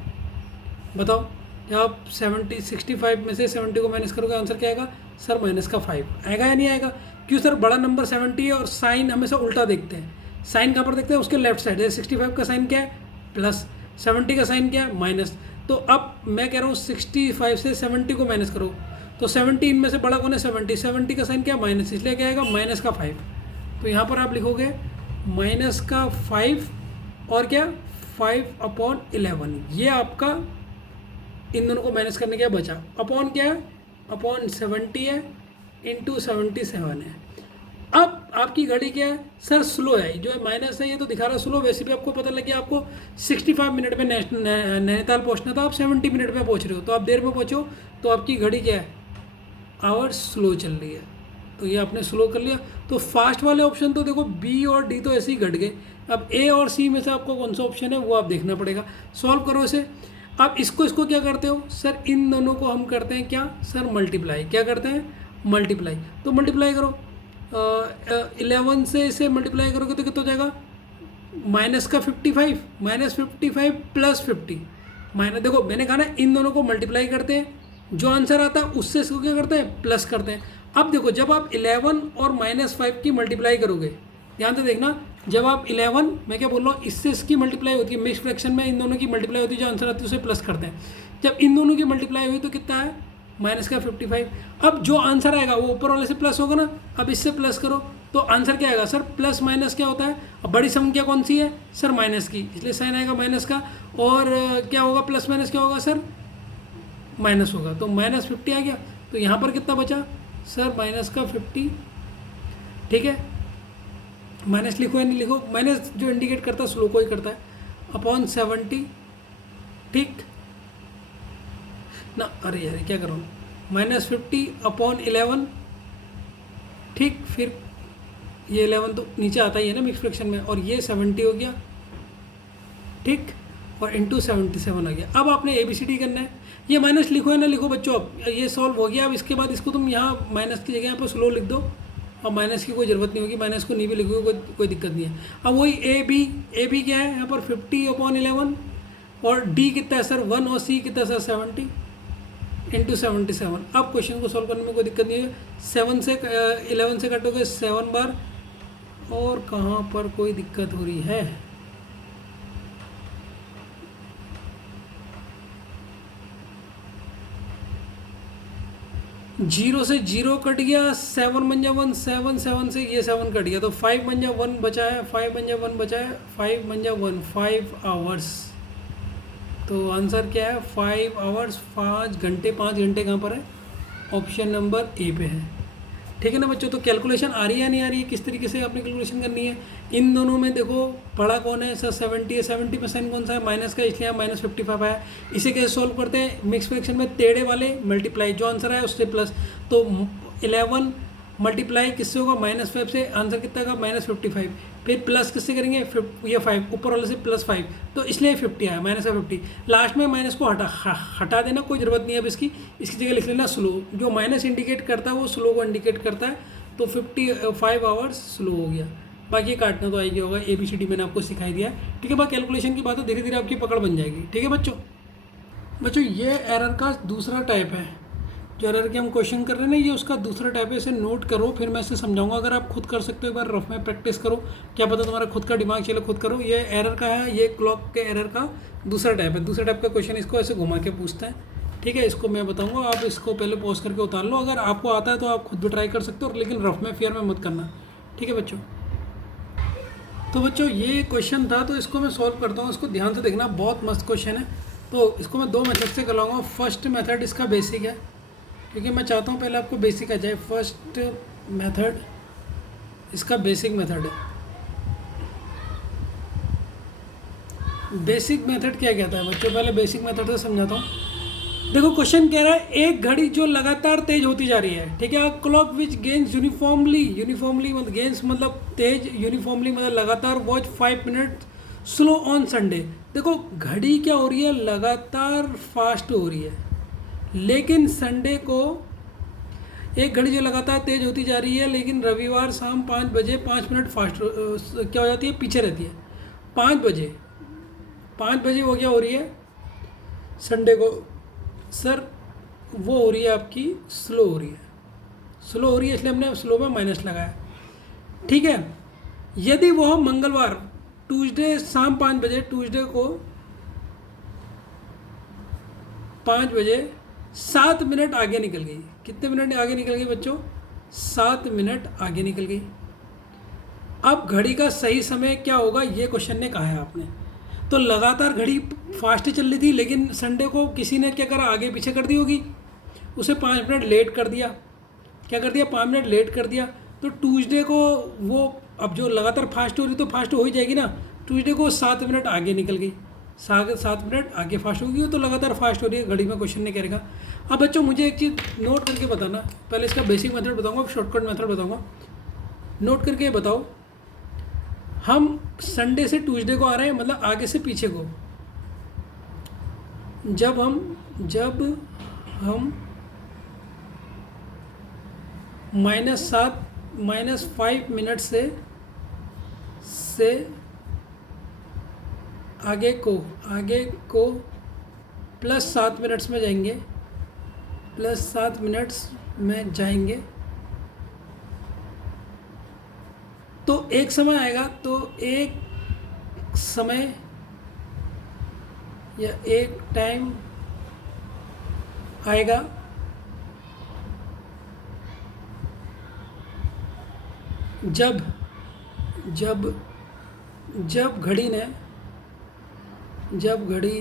बताओ। जब आप 65 में से 70 को माइनस करोगे, आंसर क्या आएगा? सर माइनस का 5 आएगा या नहीं आएगा? क्यों सर? बड़ा नंबर 70 है और साइन हमेशा उल्टा देखते हैं। साइन कहाँ पर देखते हैं? उसके लेफ्ट साइड। जैसे 65 का साइन क्या है? प्लस। 70 का साइन क्या है? माइनस। तो अब मैं कह रहा हूँ 65 से 70 को माइनस करो, तो 70 इनमें से बड़ा कौन है? 70। 70 का साइन क्या? माइनस, इसलिए क्या आएगा? माइनस का 5। तो यहाँ पर आप लिखोगे माइनस का 5 और क्या? 5/11। ये आपका इन दोनों को माइनस करने क्या बचा? अपॉन क्या है? अपॉन 70 है, इंटू 77 है। अब आपकी घड़ी क्या है? सर स्लो है। जो है माइनस है, ये तो दिखा रहा है स्लो। वैसे भी आपको पता लग गया, आपको 65 मिनट में नैनीताल पहुंचना था, आप 70 मिनट में पहुंच रहे हो, तो आप देर में पहुंचो, तो आपकी घड़ी क्या है? आवर्स स्लो चल रही है। तो ये आपने स्लो कर लिया। तो फास्ट वाले ऑप्शन तो देखो, बी और डी तो ऐसे ही घट गए। अब ए और सी में से आपको कौन सा ऑप्शन है वो आप देखना पड़ेगा। सॉल्व करो इसे। अब इसको क्या करते हो? सर इन दोनों को हम करते हैं क्या? Sir multiply. क्या करते हैं? मल्टीप्लाई। तो मल्टीप्लाई करो, 11 से इसे मल्टीप्लाई करोगे तो कितना हो जाएगा? माइनस का 55, -55 + 50 माइनस। देखो मैंने कहा ना, इन दोनों को मल्टीप्लाई करते हैं, जो आंसर आता है उससे इसको क्या करते हैं? प्लस करते हैं। अब देखो, जब आप 11 और -5 की मल्टीप्लाई करोगे, ध्यान से देखना, जब आप 11, मैं क्या बोल रहा हूँ, इससे इसकी मल्टीप्लाई होती है, मिक्स फ्रैक्शन में इन दोनों की मल्टीप्लाई होती है, जो आंसर आती है उसे प्लस करते हैं। जब इन दोनों की मल्टीप्लाई हुई तो कितना है? माइनस का 55। अब जो आंसर आएगा वो ऊपर वाले से प्लस होगा ना। अब इससे प्लस करो तो आंसर क्या आएगा? सर प्लस माइनस क्या होता है? अब बड़ी संख्या कौन सी है? सर माइनस की, इसलिए साइन आएगा माइनस का। और क्या होगा? प्लस माइनस क्या होगा? सर माइनस होगा। तो -50 आ गया। तो यहाँ पर कितना बचा? सर माइनस का 50। ठीक है, माइनस लिखो या नहीं लिखो? माइनस जो इंडिकेट करता है स्लो को ही करता है, अपॉन 70। ठीक ना? अरे यार क्या करूँ? -50/11। ठीक, फिर ये 11 तो नीचे आता ही है ना मिक्स फ्रैक्शन में, और ये 70 हो गया। ठीक, और इंटू 77 आ गया। अब आपने ABCD करना है। ये माइनस लिखो या ना लिखो बच्चों, अब ये सॉल्व हो गया। अब इसके बाद इसको तुम यहाँ माइनस की जगह यहाँ पर स्लो लिख दो, और माइनस की कोई ज़रूरत नहीं होगी, माइनस को नहीं भी लिखोगे कोई दिक्कत नहीं है। अब वही ए बी क्या है यहाँ पर? 50/11। और डी कितना है सर? 1। और सी कितना सर? 70 इंटू 77। अब क्वेश्चन को सॉल्व करने में कोई दिक्कत नहीं है। 7 से 11 से कटोगे 7 बार, और कहाँ पर कोई दिक्कत हो रही है? 0 से 0 कट गया, 7 बन जा 1, 7 7 से ये 7 कट गया, तो 5 बन जा 1 बचा है, 5 बन जा 1 बचा है, 5 बन जा 1, 5 आवर्स। तो आंसर क्या है? 5 आवर्स, 5 घंटे। 5 घंटे कहाँ पर है? ऑप्शन नंबर ए पे है। ठीक है ना बच्चों? तो कैलकुलेशन आ रही है या नहीं आ रही है? किस तरीके से आपने कैलकुलेशन करनी है? इन दोनों में देखो, बड़ा कौन है सर? 70 है। 70% कौन सा है? माइनस का, इसलिए यहाँ -55 आया। इसे कैसे सॉल्व करते हैं? मिक्स फ्रैक्शन में टेढ़े वाले मल्टीप्लाई, जो आंसर आया उससे प्लस। तो 11 मल्टीप्लाई किससे होगा? -5 से। आंसर कितना का? -55। फिर प्लस किससे करेंगे? ये 5 ऊपर वाले से +5, तो इसलिए 50 आया, -50। लास्ट में माइनस को हटा देना, कोई ज़रूरत नहीं है अब इसकी जगह लिख लेना स्लो। जो माइनस इंडिकेट करता है वो स्लो को इंडिकेट करता है। तो 55 आवर्स स्लो हो गया। बाकी काटना तो आएगी होगा, ABCD मैंने आपको सिखाई दिया है। ठीक है, बाकी कैलकुलेशन की बात है, धीरे धीरे आपकी पकड़ बन जाएगी। ठीक है बच्चों? ये एरर का दूसरा टाइप है। जो एरर के हम क्वेश्चन कर रहे हैं ना, ये उसका दूसरा टाइप है, इसे नोट करो, फिर मैं इसे समझाऊंगा। अगर आप खुद कर सकते हो एक बार रफ में प्रैक्टिस करो, क्या पता तुम्हारा खुद का दिमाग चले, खुद करो। ये एरर का है, ये क्लॉक के एरर का दूसरा टाइप है। दूसरा टाइप का क्वेश्चन इसको ऐसे घुमा के पूछता है, ठीक है। इसको मैं बताऊँगा, आप इसको पहले पॉज करके उतार लो। अगर आपको आता है तो आप खुद भी ट्राई कर सकते हो, लेकिन रफ में फेयर में मत करना, ठीक है बच्चों। तो बच्चों ये क्वेश्चन था, तो इसको मैं सॉल्व करता हूँ, इसको ध्यान से देखना, बहुत मस्त क्वेश्चन है। तो इसको मैं 2 मेथड से कराऊंगा। फर्स्ट मेथड इसका बेसिक है, क्योंकि मैं चाहता हूँ पहले आपको बेसिक आ जाए। फर्स्ट मेथड इसका बेसिक मेथड है। बेसिक मेथड क्या कहता है बच्चों, पहले बेसिक मेथड से समझाता हूँ। देखो क्वेश्चन कह रहा है एक घड़ी जो लगातार तेज होती जा रही है, ठीक है। क्लॉक विच गेन्स यूनिफॉर्मली मतलब गेन्स मतलब तेज, यूनिफॉर्मली मतलब लगातार, watch 5 minute slow on Sunday. देखो घड़ी क्या हो रही है, लगातार फास्ट हो रही है, लेकिन संडे को एक घड़ी जो लगातार तेज होती जा रही है, लेकिन रविवार शाम 5 बजे 5 मिनट फास्ट क्या हो जाती है, पीछे रहती है। 5 बजे वो क्या हो रही है संडे को, सर वो हो रही है आपकी स्लो हो रही है, इसलिए हमने स्लो में माइनस लगाया, ठीक है। यदि वह मंगलवार ट्यूसडे शाम 5 बजे, ट्यूसडे को 5 बजे 7 मिनट आगे निकल गई। कितने मिनट आगे निकल गई बच्चों, 7 मिनट आगे निकल गई। अब घड़ी का सही समय क्या होगा, ये क्वेश्चन ने कहा है आपने। तो लगातार घड़ी फास्ट चल रही थी, लेकिन संडे को किसी ने क्या करा, आगे पीछे कर दी होगी, उसे 5 मिनट लेट कर दिया। क्या कर दिया, 5 मिनट लेट कर दिया। तो ट्यूसडे को वो, अब जो लगातार फास्ट हो रही तो फास्ट हो ही जाएगी ना, ट्यूसडे को 7 मिनट आगे निकल गई, 7 मिनट आगे फास्ट होगी, तो लगातार फास्ट हो रही है घड़ी में, क्वेश्चन ने करेगा। अब बच्चों मुझे एक चीज़ नोट करके बताना, पहले इसका बेसिक मेथड बताऊंगा, शॉर्टकट मेथड बताऊंगा। नोट करके बताओ, हम संडे से ट्यूसडे को आ रहे हैं, मतलब आगे से पीछे को। जब हम -5 मिनट से आगे को +7 मिनट्स में जाएंगे, +7 मिनट्स में जाएंगे, तो एक समय आएगा, तो एक समय या एक टाइम आएगा जब घड़ी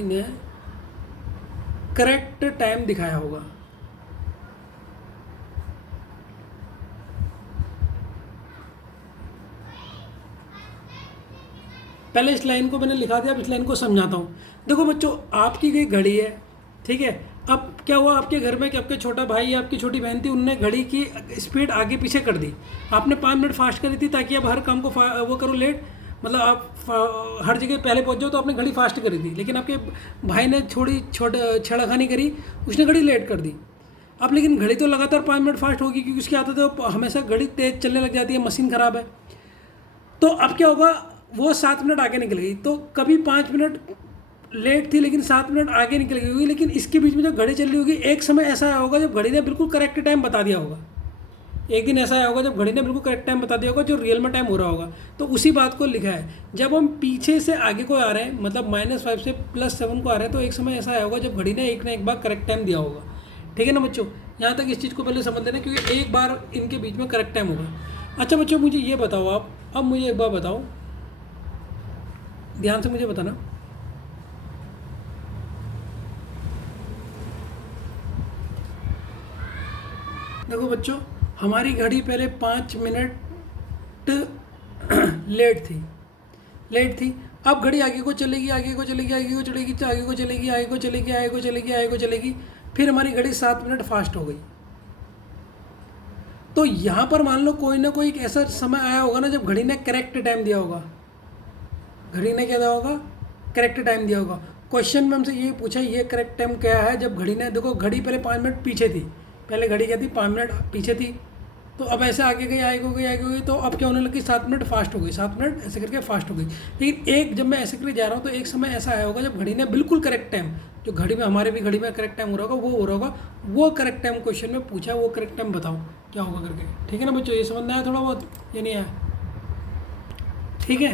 ने करेक्ट टाइम दिखाया होगा। पहले इस लाइन को मैंने लिखा दिया, अब इस लाइन को समझाता हूँ। देखो बच्चों, आपकी कोई घड़ी है, ठीक है। अब क्या हुआ, आपके घर में कि आपके छोटा भाई या आपकी छोटी बहन थी, उनने घड़ी की स्पीड आगे पीछे कर दी। आपने 5 मिनट फास्ट करी थी ताकि आप हर काम को वो करो लेट, मतलब आप हर जगह पहले पहुंच जाओ, तो आपने घड़ी फास्ट करी थी। लेकिन आपके भाई ने छेड़खानी करी, उसने घड़ी लेट कर दी। अब लेकिन घड़ी तो लगातार 5 मिनट फास्ट होगी, क्योंकि उसकी आदत है, वो हमेशा घड़ी तेज चलने लग जाती है, मशीन ख़राब है। तो अब क्या होगा, वो 7 मिनट आगे निकल गई। तो कभी 5 मिनट लेट थी, लेकिन 7 मिनट आगे निकल गई होगी। लेकिन इसके बीच में जब घड़ी चल रही होगी, एक समय ऐसा आया होगा जब घड़ी ने बिल्कुल करेक्ट टाइम बता दिया होगा। एक दिन ऐसा आया होगा जब घड़ी ने बिल्कुल करेक्ट टाइम बता दिया होगा, जो रियल में टाइम हो रहा होगा। तो उसी बात को लिखा है। जब हम पीछे से आगे को आ रहे हैं, मतलब -5 से +7 को आ रहे हैं, तो एक समय ऐसा आया होगा जब घड़ी ने एक ना एक बार करेक्ट टाइम दिया होगा। ठीक है ना बच्चों, यहाँ तक इस चीज़ को पहले समझ लेना, क्योंकि एक बार इनके बीच में करेक्ट टाइम होगा। अच्छा बच्चों, मुझे ये बताओ आप, अब मुझे एक बार बताओ, ध्यान से मुझे बताना, देखो बच्चों, हमारी घड़ी पहले 5 मिनट लेट थी। अब घड़ी आगे को चलेगी, फिर हमारी घड़ी 7 मिनट फास्ट हो गई। तो यहाँ पर मान लो कोई ना कोई एक ऐसा समय आया होगा ना जब घड़ी ने करेक्ट टाइम दिया होगा। घड़ी ने क्या दिया होगा, करेक्ट टाइम दिया होगा। क्वेश्चन में हमसे ये पूछा, ये करेक्ट टाइम क्या है जब घड़ी ने, देखो घड़ी पहले 5 मिनट पीछे थी, पहले घड़ी क्या थी, 5 मिनट पीछे थी, तो अब ऐसे आगे गई आगे गई, तो अब क्या होने लगी, 7 मिनट फास्ट हो गई, 7 मिनट ऐसे करके फास्ट हो गई। लेकिन एक जब मैं ऐसे करके जा रहा हूँ तो एक समय ऐसा आया होगा जब घड़ी ने बिल्कुल करेक्ट टाइम, जो घड़ी में हमारे भी घड़ी में करेक्ट टाइम हो रहा होगा वो हो रहा होगा, वो करेक्ट टाइम क्वेश्चन में पूछा, वो करेक्ट टाइम बताओ क्या होगा करके। ठीक है ना बच्चों, ये समझ में आया थोड़ा बहुत, ये नहीं आया? ठीक है,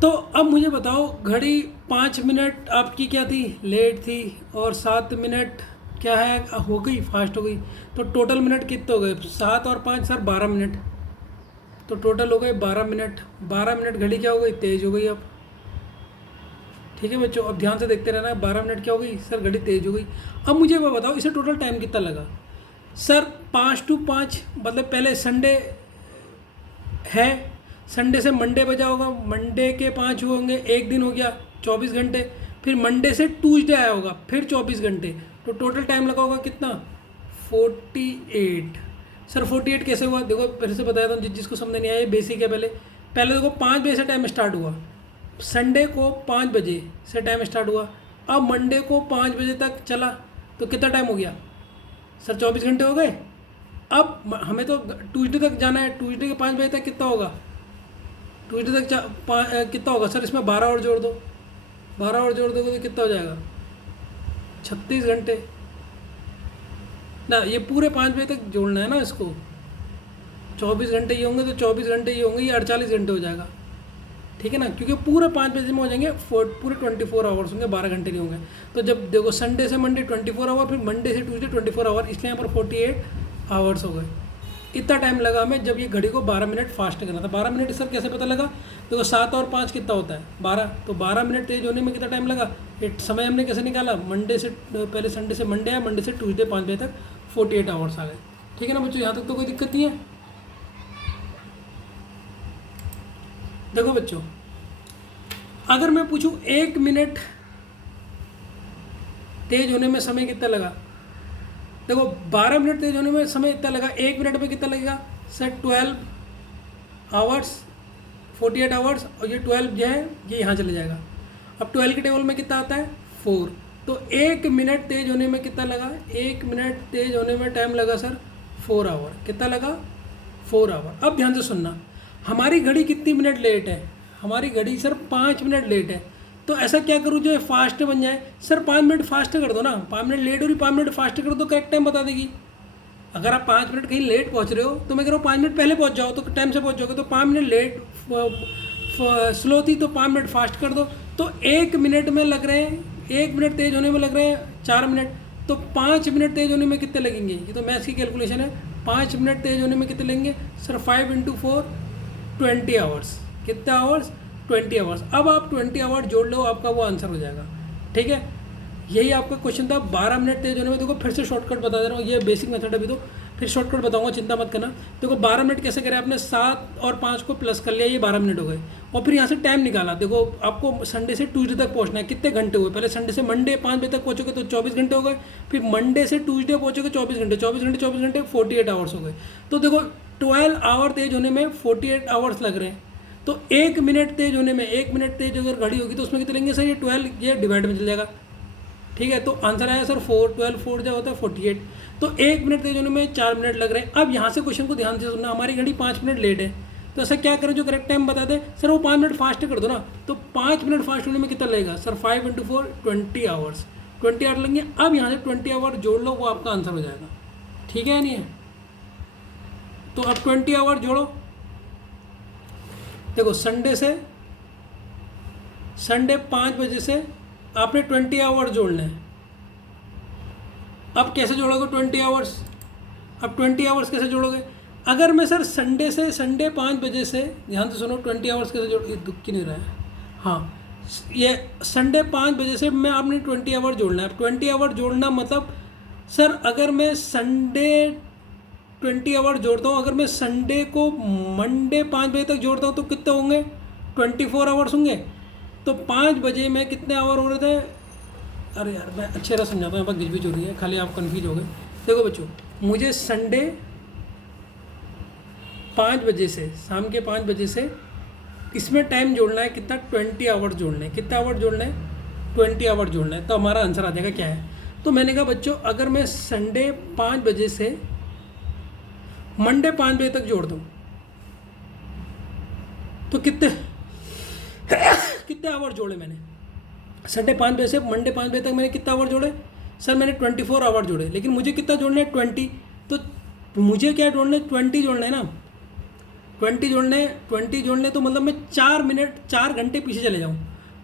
तो अब मुझे बताओ घड़ी 5 मिनट आपकी क्या थी, लेट थी, और 7 मिनट क्या है, हो गई फास्ट हो गई। तो टोटल मिनट कितने हो गए, 7 और 5 सर 12 मिनट, तो टोटल हो गए 12 मिनट। 12 मिनट घड़ी क्या हो गई, तेज़ हो गई अब। ठीक है बच्चों, अब ध्यान से देखते रहना, 12 मिनट क्या हो गई सर, घड़ी तेज़ हो गई। अब मुझे वो बताओ इसे टोटल टाइम कितना लगा सर, 5 to 5 मतलब पहले संडे है, संडे से मंडे बजा होगा, मंडे के 5 हुए होंगे, एक दिन हो गया 24 घंटे, फिर मंडे से ट्यूसडे आया होगा फिर 24 घंटे, तो टोटल टाइम लगा होगा कितना, 48। सर 48 कैसे हुआ, देखो फिर से बताया था, जिसको समझ नहीं आया, बेसिक है। पहले पहले देखो 5 बजे से टाइम स्टार्ट हुआ, संडे को 5 बजे से टाइम स्टार्ट हुआ, अब मंडे को 5 बजे तक चला, तो कितना टाइम हो गया सर, 24 घंटे हो गए। अब हमें तो ट्यूसडे तक जाना है, ट्यूसडे के 5 बजे तक कितना होगा, ट्यूसडे तक कितना होगा सर, इसमें 12 और जोड़ दो, 12 और जोड़ दोगे तो कितना हो जाएगा, 36 घंटे ना, ये पूरे 5 बजे तक जोड़ना है ना इसको, 24 घंटे ये होंगे तो 24 घंटे ये होंगे, ये 48 घंटे हो जाएगा। ठीक है ना, क्योंकि पूरे 5 बजे में हो जाएंगे, पूरे 24 आवर्स होंगे, 12 घंटे नहीं होंगे। तो जब देखो संडे से मंडे 24 आवर, फिर मंडे से ट्यूसडे 24 आवर, इसलिए यहाँ पर 48 आवर्स हो गए। इतना टाइम लगा हमें जब ये घड़ी को 12 मिनट फास्ट करना था। 12 मिनट सर कैसे पता लगा, देखो 7 और 5 कितना होता है, 12, तो 12 मिनट तेज होने में कितना टाइम लगा, ये समय हमने कैसे निकाला, मंडे से, पहले संडे से मंडे है, मंडे से ट्यूसडे 5 बजे तक 48 आवर्स आ गए। ठीक है ना बच्चों, यहाँ तक तो कोई दिक्कत नहीं है। देखो बच्चों, अगर मैं पूछूं 1 मिनट तेज होने में समय कितना लगा, देखो 12 मिनट तेज होने में समय इतना लगा, 1 मिनट में कितना लगेगा सर, 12 आवर्स, 48 आवर्स, और ये 12 जो है ये यहाँ चले जाएगा। अब 12 के टेबल में कितना आता है, 4, तो 1 मिनट तेज होने में कितना लगा, 1 मिनट तेज होने में टाइम लगा सर 4 आवर, कितना लगा, 4 आवर। अब ध्यान से सुनना, हमारी घड़ी कितनी मिनट लेट है, हमारी घड़ी सर 5 मिनट लेट है, तो ऐसा क्या करूँ जो है फास्ट बन जाए, सर 5 मिनट फास्ट कर दो ना, 5 मिनट लेट हो रही, 5 मिनट फास्ट कर दो, करेक्ट टाइम बता देगी। अगर आप 5 मिनट कहीं लेट पहुँच रहे हो तो मैं कह रहा हूँ 5 मिनट पहले पहुँच जाओ तो टाइम से पहुँच जाओगे, तो 5 मिनट लेट स्लो थी तो 5 मिनट फास्ट कर दो, तो 1 मिनट में लग रहे हैं, 1 मिनट तेज होने में लग रहे हैं 4 मिनट, तो 5 मिनट तेज होने में कितने लगेंगे, ये तो मैथ्स की कैलकुलेशन है। 5 मिनट तेज होने में कितने लगेंगे सर, 5 × 4 20 आवर्स, कितने आवर्स, 20 आवर्स। अब आप 20 आवर जोड़ लो, आपका वो आंसर हो जाएगा। ठीक है, यही आपका क्वेश्चन था। 12 मिनट तेज होने में, देखो फिर से शॉर्टकट बता दे रहा हूँ, ये बेसिक मेथड अभी, तो फिर शॉर्टकट बताऊंगा, चिंता मत करना। देखो 12 मिनट कैसे करें, आपने 7 और 5 को प्लस कर लिया, ये 12 मिनट हो गए, और फिर यहाँ से टाइम निकाला। देखो आपको संडे से ट्यूसडे तक पहुँचना है, कितने घंटे हुए, पहले संडे से मंडे 5 बजे तक पहुँचोगे तो 24 घंटे हो गए, फिर मंडे से ट्यूसडे पहुँचोगे 24 घंटे, 24 घंटे 24 घंटे 48 आवर्स हो गए। तो देखो 12 आवर तेज होने में 48 आवर्स लग रहे हैं, तो 1 मिनट तेज होने में, 1 मिनट तेज अगर घड़ी होगी तो उसमें कितने लेंगे सर, ये 12, ये डिवाइड में चल जाएगा। ठीक है, तो आंसर आया सर 4, 12 4 जो होता है 48, तो 1 मिनट तेज होने में 4 मिनट लग रहे हैं। अब यहाँ से क्वेश्चन को ध्यान से सुनना, हमारी घड़ी 5 मिनट लेट है, तो ऐसा क्या करें जो करेक्ट टाइम बता दे, सर वो 5 मिनट फास्ट कर दो ना, तो 5 मिनट फास्ट होने में कितना लगेगा सर, 5 × 4 20 आवर्स, 20 आवर लेंगे। अब यहाँ से 20 आवर जोड़ लो, वो आपका आंसर हो जाएगा। ठीक है नहीं है, तो अब 20 आवर जोड़ो, देखो संडे 5 बजे से आपने 20 आवर जोड़ने हैं। अब कैसे जोड़ोगे 20 आवर्स, अब 20 आवर्स कैसे जोड़ोगे, अगर मैं सर संडे 5 बजे से, ध्यान से सुनो, 20 आवर्स कैसे जोड़, ये दुख की नहीं रहा है, हाँ ये संडे 5 बजे से मैं आपने 20 आवर जोड़ना है। अब 20 आवर जोड़ना मतलब सर अगर मैं संडे 20 आवर जोड़ता हूँ, अगर मैं संडे को मंडे 5 बजे तक जोड़ता हूँ तो कितने होंगे, 24 आवर्स होंगे। तो 5 बजे में कितने आवर हो रहे थे, अरे यार मैं अच्छे तरह समझाता हूँ, यहाँ पर गिजबिज हो रही है, खाली आप कन्फ्यूज हो गए। देखो बच्चों, मुझे संडे 5 बजे से, शाम के 5 बजे से इसमें टाइम जोड़ना है कितना, 20 आवर्स जोड़ने हैं। कितना आवर जोड़ना है, 20 आवर जोड़ना है, तो हमारा आंसर आ जाएगा क्या है। तो मैंने कहा बच्चों, अगर मैं संडे 5 बजे से मंडे 5 बजे तक जोड़ दो तो कितने कितने आवर जोड़े मैंने? संडे 5 बजे से मंडे 5 बजे तक मैंने कितना आवर जोड़े? सर मैंने 24 आवर जोड़े, लेकिन मुझे कितना जोड़ना है? 20। तो मुझे क्या जोड़ना है? 20 जोड़ना है ना। 20 जोड़ने तो मतलब मैं 4 घंटे पीछे चले जाऊँ।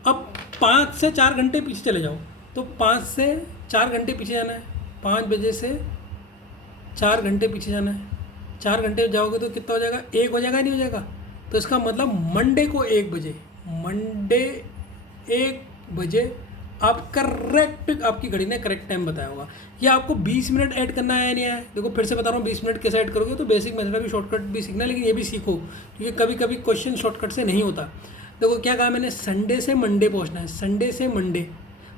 अब 5 से 4 घंटे पीछे चले जाओ, तो 5 से 4 घंटे पीछे जाना है। 5 बजे से 4 घंटे पीछे जाना है। 4 घंटे जाओगे तो कितना हो जाएगा? 1 हो जाएगा, नहीं हो जाएगा? तो इसका मतलब मंडे को 1 बजे, मंडे 1 बजे आप करेक्ट, आपकी घड़ी ने करेक्ट टाइम बताया होगा। या आपको 20 मिनट ऐड करना है या नहीं है? देखो फिर से बता रहा हूँ, 20 मिनट कैसे ऐड करोगे? तो बेसिक मेथड भी, शॉर्टकट भी सीखना, लेकिन ये भी सीखो, क्योंकि कभी कभी क्वेश्चन शॉर्टकट से नहीं होता। देखो क्या कहा मैंने? संडे से मंडे पहुँचना है, संडे से मंडे।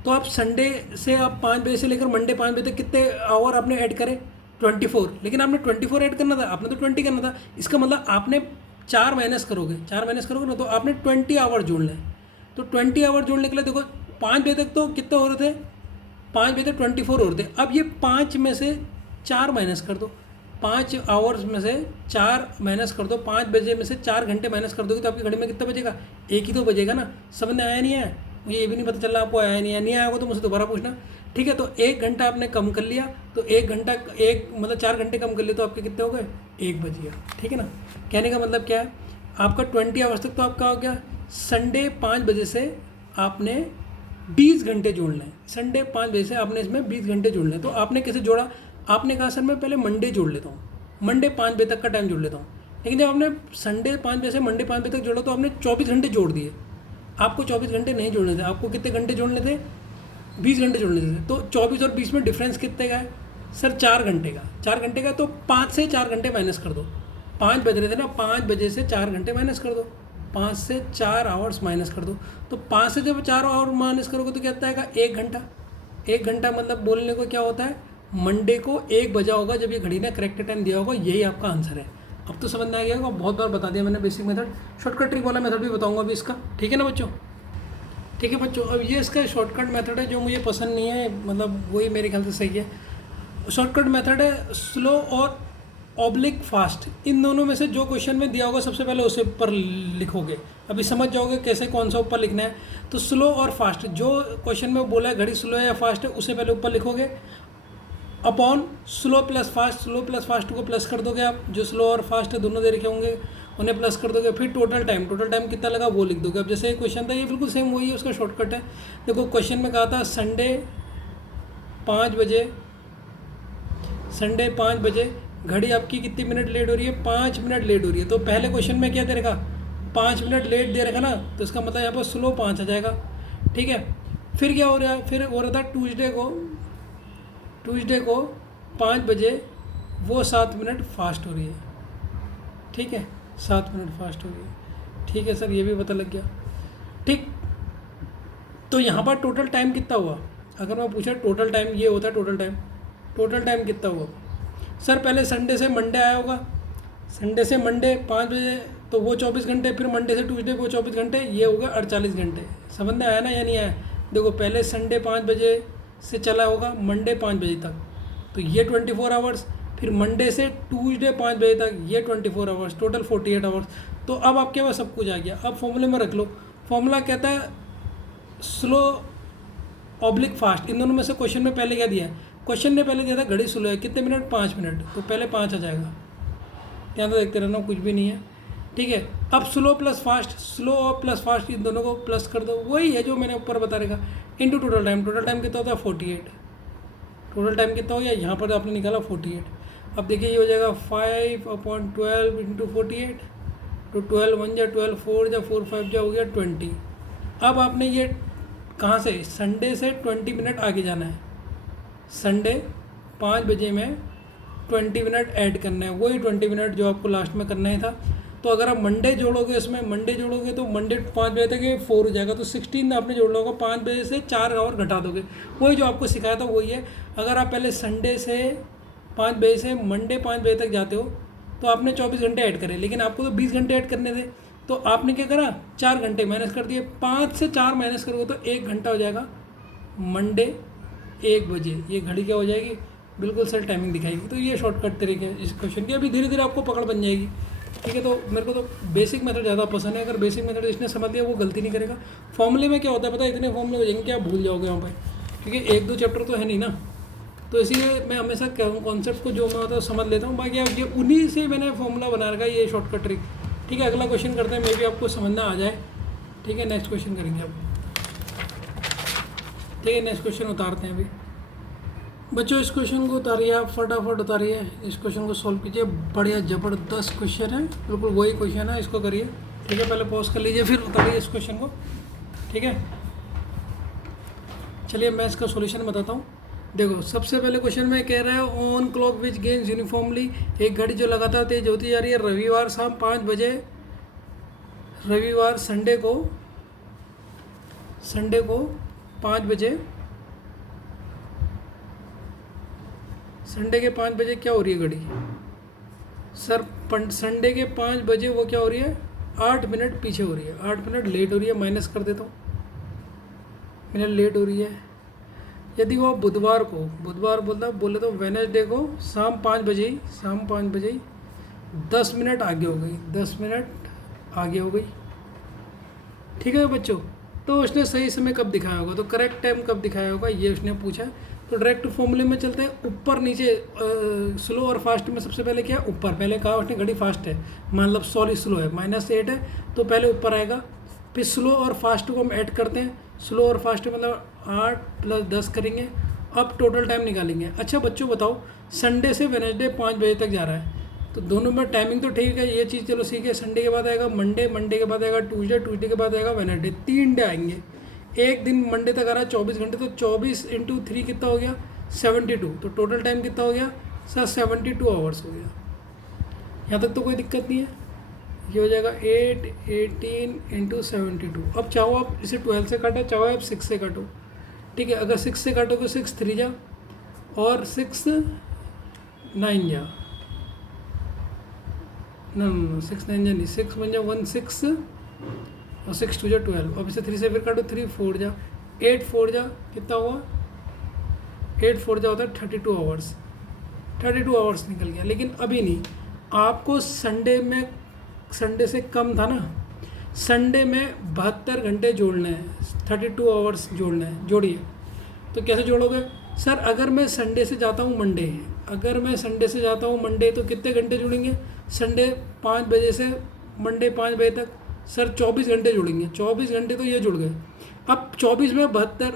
तो आप संडे से आप 5 बजे से लेकर मंडे 5 बजे तक कितने आवर आपने ऐड करे? 24। लेकिन आपने 24 ऐड करना था, आपने तो 20 करना था। इसका मतलब आपने 4 माइनस करोगे, 4 माइनस करोगे ना, तो आपने 20 आवर जोड़ना है। तो 20 आवर जोड़ने के लिए देखो 5 बजे तक तो कितने हो रहे थे? 5 बजे तक 24 हो रहे थे। अब ये 5 में से 4 माइनस कर दो, 5 आवर्स में से 4 माइनस कर दो, 5 बजे में से 4 घंटे माइनस कर दोगे तो आपकी घड़ी में कितना बजेगा? 1 ही तो बजेगा ना। समझ में आया नहीं आया? मुझे ये भी नहीं पता चल रहा आपको आया नहीं आया। नहीं आया होगा तो मुझसे दोबारा पूछना, ठीक है? तो 1 घंटा आपने कम कर लिया, तो 1 घंटा, एक मतलब 4 घंटे कम कर लिए तो आपके कितने हो गए? 1 बज गया, ठीक है ना? कहने का मतलब क्या है? आपका 20 आवर्स तक तो आपका हो गया। संडे 5 बजे से आपने 20 घंटे जोड़ना है। संडे 5 बजे से आपने इसमें 20 घंटे जोड़ना है। तो आपने कैसे जोड़ा? आपने कहा सर मैं पहले मंडे जोड़ लेता हूँ, मंडे 5 बजे तक का टाइम जोड़ लेता हूँ। लेकिन जब आपने संडे 5 बजे से मंडे 5 बजे तक जोड़ा तो आपने 24 घंटे जोड़ दिए। आपको 24 घंटे नहीं जोड़ने थे, आपको कितने घंटे जोड़ने थे? 20 घंटे जोड़ने थे। तो 24 और 20 में डिफरेंस कितने का है? सर 4 घंटे का। 4 घंटे का, तो 5 से 4 घंटे माइनस कर दो। 5 बज रहे थे ना, 5 बजे से 4 घंटे माइनस कर दो, 5 से 4 आवर्स माइनस कर दो। तो 5 से जब 4 आवर माइनस करोगे तो क्या आएगा? 1 घंटा। 1 घंटा मतलब बोलने को क्या होता है? मंडे को 1 बजा होगा जब ये घड़ी ने करेक्ट टाइम दिया होगा। यही आपका आंसर है। अब तो समझ में आ गया होगा, बहुत बार बता दिया मैंने बेसिक मेथड। शॉर्टकट ट्रिक वाला मेथड भी बताऊंगा अभी इसका, ठीक है ना बच्चों? ठीक है बच्चों, अब ये इसका शॉर्टकट मेथड है जो मुझे पसंद नहीं है, मतलब वही मेरे ख्याल से सही है। शॉर्टकट मेथड है स्लो और ऑब्लिक फास्ट। इन दोनों में से जो क्वेश्चन में दिया होगा सबसे पहले उसे ऊपर लिखोगे। अभी समझ जाओगे कैसे कौन सा ऊपर लिखना है। तो स्लो और फास्ट, जो क्वेश्चन में बोला है घड़ी स्लो है या फास्ट है, उसे पहले ऊपर लिखोगे। Upon slow plus fast, slow plus fast को प्लस कर दोगे आप, जो स्लो और फास्ट है दोनों दे रखे होंगे उन्हें प्लस कर दोगे। फिर टोटल टाइम, टोटल टाइम कितना लगा वो लिख दोगे। अब जैसे क्वेश्चन था ये बिल्कुल सेम वही है, उसका शॉर्टकट है। देखो क्वेश्चन में कहा था संडे 5 बजे, संडे 5 बजे घड़ी आपकी कितनी मिनट लेट हो रही है? 5 मिनट लेट हो रही है। तो पहले क्वेश्चन में क्या दे रखा? 5 मिनट लेट दे रखा ना, तो इसका मतलब यहाँ पर स्लो 5 आ जाएगा, ठीक है? फिर क्या हो रहा है? फिर हो रहा था ट्यूसडे को 5 बजे वो 7 मिनट फास्ट हो रही है, ठीक है? 7 मिनट फास्ट हो रही है, ठीक है सर, ये भी पता लग गया, ठीक। तो यहाँ पर टोटल टाइम कितना हुआ? अगर मैं पूछा टोटल टाइम, ये होता है टोटल टाइम, टोटल टाइम कितना हुआ? सर पहले संडे से मंडे आया होगा, संडे से मंडे 5 बजे तो वो 24 घंटे, फिर मंडे से ट्यूसडे वो 24 घंटे, ये होगा 48 घंटे। समझ में आया ना या नहीं आया? देखो पहले संडे 5 बजे से चला होगा मंडे 5 बजे तक, तो ये 24 आवर्स, फिर मंडे से ट्यूसडे 5 बजे तक ये 24 आवर्स, टोटल 48 आवर्स। तो अब आपके पास सब कुछ आ गया। अब फॉर्मूले में रख लो। फॉर्मूला कहता है स्लो ऑब्लिक फास्ट। इन दोनों में से क्वेश्चन में पहले क्या दिया है? क्वेश्चन ने पहले दिया था घड़ी स्लो है, कितने मिनट? 5 मिनट, तो पहले 5 आ जाएगा। ध्यान तो देखते रहना, कुछ भी नहीं है, ठीक है? अब स्लो प्लस फास्ट, स्लो और प्लस फास्ट इन दोनों को प्लस कर दो, वही है जो मैंने ऊपर बता रखा, into total time. Total time कितना होता है? 48। टोटल टाइम कितना हो गया? यहाँ पर आपने निकाला 48। अब देखिए ये हो जाएगा 5/12 इंटू 48, तो 12 1 जा 12, 4 जा 4, 5 जा हो गया 20। अब आपने ये कहाँ से? संडे से 20 मिनट आगे जाना है। संडे 5 बजे में 20 मिनट ऐड करना है, वही 20 मिनट जो आपको लास्ट में करना ही था। तो अगर आप मंडे जोड़ोगे, इसमें मंडे जोड़ोगे तो मंडे 5 बजे तक ये 4 हो जाएगा, तो 16 आपने जोड़ना होगा। 5 बजे से 4 आवर घटा दोगे, वही जो आपको सिखाया था वही है। अगर आप पहले संडे से 5 बजे से मंडे 5 बजे तक जाते हो तो आपने 24 घंटे ऐड करे, लेकिन आपको तो 20 घंटे ऐड करने थे, तो आपने क्या करा? 4 घंटे माइनस कर दिए। 5 से 4 माइनस करोगे तो 1 घंटा हो जाएगा। मंडे 1 बजे ये घड़ी क्या हो जाएगी? बिल्कुल सर टाइमिंग दिखाएगी। तो ये शॉर्टकट तरीके है इस क्वेश्चन की। अभी धीरे धीरे आपको पकड़ बन जाएगी, ठीक है। तो मेरे को तो बेसिक मेथड ज़्यादा पसंद है। अगर बेसिक मेथड इसने समझ लिया वो गलती नहीं करेगा। फॉर्मूले में क्या होता है पता है, इतने फॉर्मूले हो जाएंगे कि आप भूल जाओगे वहाँ पर, क्योंकि एक दो चैप्टर तो है नहीं ना। तो इसीलिए मैं हमेशा कहूँ कॉन्सेप्ट को जो मैं होता है समझ लेता हूँ। बाकी आप ये उन्हीं से मैंने फॉर्मूला बना रखा है, ये शॉर्टकट ट्रिक, ठीक है। अगला क्वेश्चन करते हैं, मे भी आपको समझना आ जाए, ठीक है। नेक्स्ट क्वेश्चन करेंगे अब, ठीक है। नेक्स्ट क्वेश्चन उतारते हैं अभी। बच्चों इस क्वेश्चन को उतारिए, आप फटाफट उतारिए, इस क्वेश्चन को सॉल्व कीजिए। बढ़िया ज़बरदस्त क्वेश्चन है, बिल्कुल वही क्वेश्चन है, इसको करिए, ठीक है। पहले पॉज कर लीजिए, फिर उतारिए इस क्वेश्चन को, ठीक है। चलिए मैं इसका सॉल्यूशन बताता हूँ। देखो सबसे पहले क्वेश्चन में कह रहा है on clock which gains uniformly, एक घड़ी जो लगातार तेज होती जा रही है। रविवार शाम 5 बजे, रविवार संडे को 5 बजे, संडे के 5 बजे क्या हो रही है घड़ी सर? संडे के 5 बजे वो क्या हो रही है, 8 मिनट पीछे हो रही है, 8 मिनट लेट हो रही है। माइनस कर देता हूँ, मिनट लेट हो रही है। यदि वो बुधवार बोले तो वेडनेसडे को शाम 5 बजे ही 10 मिनट आगे हो गई, 10 मिनट आगे हो गई, ठीक है बच्चों। तो उसने सही समय कब दिखाया होगा, तो करेक्ट टाइम कब दिखाया होगा, ये उसने पूछा। तो डायरेक्ट फॉर्मूले में चलते हैं, ऊपर नीचे स्लो और फास्ट में सबसे पहले क्या, ऊपर। पहले कहा उसने घड़ी फास्ट है, मतलब सॉरी स्लो है, -8 है, तो पहले ऊपर आएगा। फिर स्लो और फास्ट को हम ऐड करते हैं, स्लो और फास्ट मतलब 8 + 10 करेंगे। अब टोटल टाइम निकालेंगे। अच्छा बच्चों बताओ, संडे से वेडनेसडे 5 बजे तक जा रहा है, तो दोनों में टाइमिंग तो ठीक है, ये चीज़ चलो ठीक है। संडे के बाद आएगा मंडे, मंडे के बाद आएगा ट्यूसडे, ट्यूसडे के बाद आएगा वेडनेसडे, 3 डे आएंगे। एक दिन मंडे तक आ रहा है 24 घंटे, तो 24 × 3 कितना हो गया, 72। तो टोटल टाइम कितना हो गया सर, 72 आवर्स हो गया। यहाँ तक तो कोई दिक्कत नहीं है। ये हो जाएगा 8 18 × 72। अब चाहो आप इसे 12 से काटो, चाहो आप 6 से काटो, ठीक है। अगर 6 से काटो तो 6 3 जा और 6 9 जा, नो 6 9 जा नहीं, 6 1 जा 1 6 और 6 2 जा 12। अब इसे 3 से फिर काटो, 3 4 जा 8 4 जा कितना हुआ, 8 4 जा होता है 32 आवर्स, 32 आवर्स निकल गया। लेकिन अभी नहीं, आपको संडे से कम था ना, संडे में 72 घंटे जोड़ने हैं, 32 आवर्स जोड़ने हैं। जोड़िए, तो कैसे जोड़ोगे सर? अगर मैं संडे से जाता हूँ मंडे, तो कितने घंटे जुड़ेंगे? संडे 5 बजे से मंडे 5 बजे तक सर 24 घंटे जुड़ेंगे। 24 घंटे तो ये जुड़ गए। अब 24 में 72,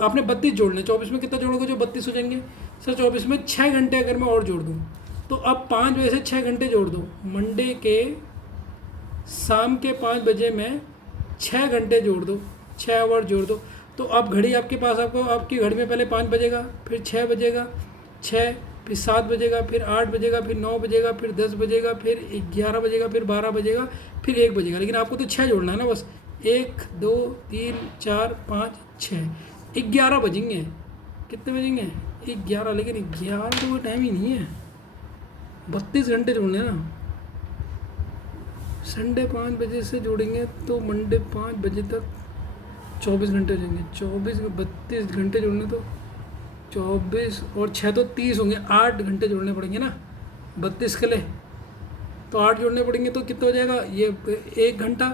आपने 32 जोड़ने, 24 में कितना जोड़ोगे जो 32 हो जाएंगे सर? 24 में 6 घंटे अगर मैं और जोड़ दूँ, तो अब 5 बजे से 6 घंटे जोड़ दो। मंडे के शाम के 5 बजे में 6 घंटे जोड़ दो, 6 आवर जोड़ दो। तो अब घड़ी आपके पास, आपकी घड़ी में पहले 5 बजेगा, फिर 6 बजेगा, 6 फिर 7 बजेगा, फिर 8 बजेगा, फिर 9 बजेगा, फिर 10 बजेगा, फिर 11 बजेगा, फिर 12 बजेगा, फिर 1 बजेगा। लेकिन आपको तो 6 जोड़ना है ना बस। 1 2 3 4 5 6 11 बजेंगे। कितने बजेंगे? 11। लेकिन 11 तो कोई टाइम ही नहीं है, 32 घंटे जोड़ने ना। संडे 5 बजे से जोड़ेंगे तो मंडे 5 बजे तक 24 घंटे हो जाएंगे। 24 में 32 घंटे जोड़ने, तो 24 और 6 तो 30 होंगे। 8 घंटे जोड़ने पड़ेंगे ना 32 के लिए, तो 8 जोड़ने पड़ेंगे। तो कितना हो जाएगा? ये 1 घंटा,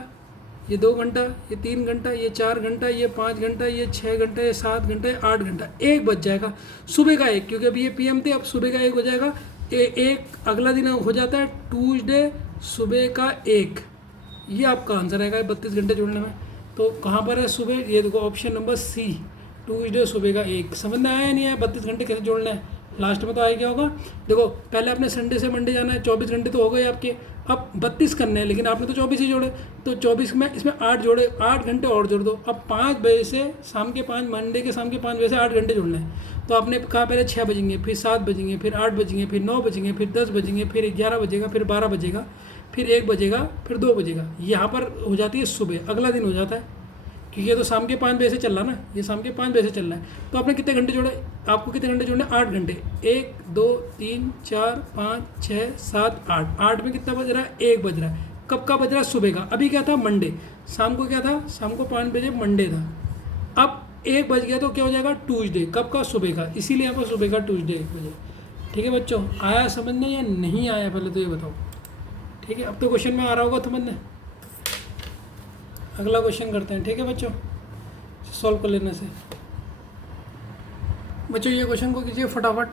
ये 2 घंटा, ये 3 घंटा, ये 4 घंटा, ये 5 घंटा, ये 6 घंटा, ये 7 घंटा, ये 8 घंटा। 1 बज जाएगा सुबह का 1, क्योंकि अभी ये PM थे, अब सुबह का 1 हो जाएगा। एक अगला दिन हो जाता है ट्यूसडे सुबह का 1। ये आपका आंसर आएगा 32 घंटे जोड़ने में। तो कहाँ पर है सुबह? ये देखो ऑप्शन नंबर C, ट्यूसडे सुबह का 1। समझ में आया या नहीं आया? 32 घंटे कैसे जोड़ना है? लास्ट में तो आया क्या होगा? देखो पहले आपने संडे से मंडे जाना है, 24 घंटे तो हो गए आपके। अब 32 करने हैं, लेकिन आपने तो 24 ही जोड़े, तो 24 में इसमें 8 जोड़े, 8 घंटे और जोड़ दो। अब 5 बजे से शाम के 5, मंडे के शाम के 5 बजे से 8 घंटे जोड़ने हैं। तो आपने कहा पहले 6 बजेंगे, फिर 7 बजेंगे, फिर 8 बजेंगे, फिर 9 बजेंगे, फिर 10 बजेंगे, फिर 11 बजेगा, फिर 12 बजेगा, फिर 1 बजेगा, फिर 2 बजेगा। यहाँ पर हो जाती है सुबह, अगला दिन हो जाता है, क्योंकि ये तो शाम के 5 बजे से चल रहा ना, ये शाम के 5 बजे से चल रहा है। तो आपने कितने घंटे जोड़े? आपको कितने घंटे जोड़ने? 8 घंटे। 1 2 3 4 5 6 7 8। 8 में कितना बज रहा है? 1 बज रहा है। कब का बज रहा है? सुबह का। अभी क्या था? मंडे। शाम को क्या था? शाम को 5 बजे मंडे था। अब 1 बज गया तो क्या हो जाएगा ट्यूसडे, कब का, सुबह का, इसीलिए यहाँ पर सुबह का ट्यूसडे 1 बजे। ठीक है बच्चों, आया समझने या नहीं आया पहले तो ये बताओ। ठीक है, अब तो क्वेश्चन में आ रहा होगा समझने। अगला क्वेश्चन करते हैं, ठीक है बच्चों, सॉल्व कर लेने से। बच्चों ये क्वेश्चन को कीजिए फटाफट,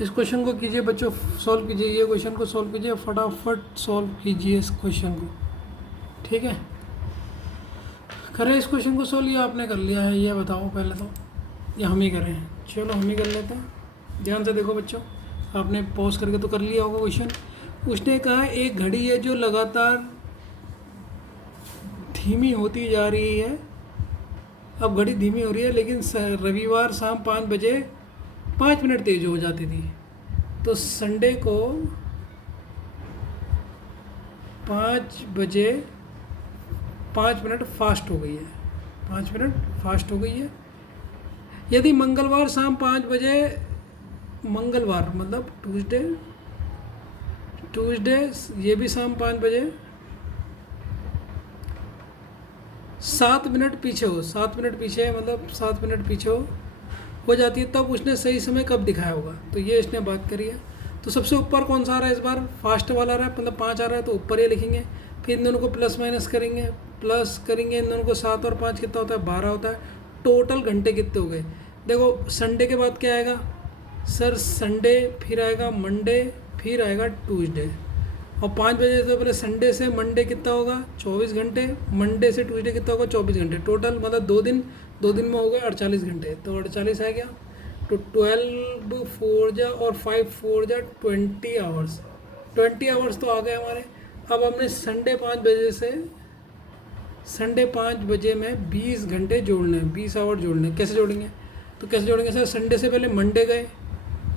इस क्वेश्चन को कीजिए बच्चों, सॉल्व कीजिए, ये क्वेश्चन को सॉल्व कीजिए फटाफट, सॉल्व कीजिए इस क्वेश्चन को। ठीक है, करें इस क्वेश्चन को सॉल्व या आपने कर लिया है, ये बताओ पहले तो, या हम ही करें। चलो हम ही कर लेते हैं। ध्यान से देखो बच्चों, आपने पॉज करके तो कर लिया होगा क्वेश्चन। उसने कहा एक घड़ी है जो लगातार धीमी होती जा रही है। अब घड़ी धीमी हो रही है, लेकिन रविवार शाम 5 बजे 5 मिनट तेज हो जाती थी, तो संडे को 5 बजे 5 मिनट फास्ट हो गई है, 5 मिनट फास्ट हो गई है। यदि मंगलवार शाम 5 बजे, मंगलवार मतलब ट्यूसडे ये भी शाम 5 बजे 7 मिनट पीछे हो, 7 मिनट पीछे मतलब 7 मिनट पीछे हो जाती है, तब उसने सही समय कब दिखाया होगा। तो ये इसने बात करी है। तो सबसे ऊपर कौन सा आ रहा है इस बार, फास्ट वाला आ रहा है, मतलब 5 आ रहा है, तो ऊपर ये लिखेंगे। फिर इन दोनों को प्लस माइनस करेंगे, प्लस करेंगे इन दोनों को, 7 और 5 कितना होता है, 12 होता है। टोटल घंटे कितने हो गए। देखो संडे के बाद क्या आएगा सर, संडे, फिर आएगा मंडे, फिर आएगा ट्यूसडे, और 5 बजे से पहले संडे से मंडे कितना होगा 24 घंटे, मंडे से ट्यूसडे कितना होगा 24 घंटे, टोटल मतलब 2 दिन में हो गए 48 घंटे। तो 48 आ गया, तो 12 4 जा और 5 4 जा 20 आवर्स, 20 आवर्स तो आ गए हमारे। अब हमने संडे 5 बजे से, संडे 5 बजे में 20 घंटे जोड़ने हैं, 20 आवर जोड़ने हैं। कैसे जोड़ेंगे, तो कैसे जोड़ेंगे सर, संडे से पहले मंडे गए,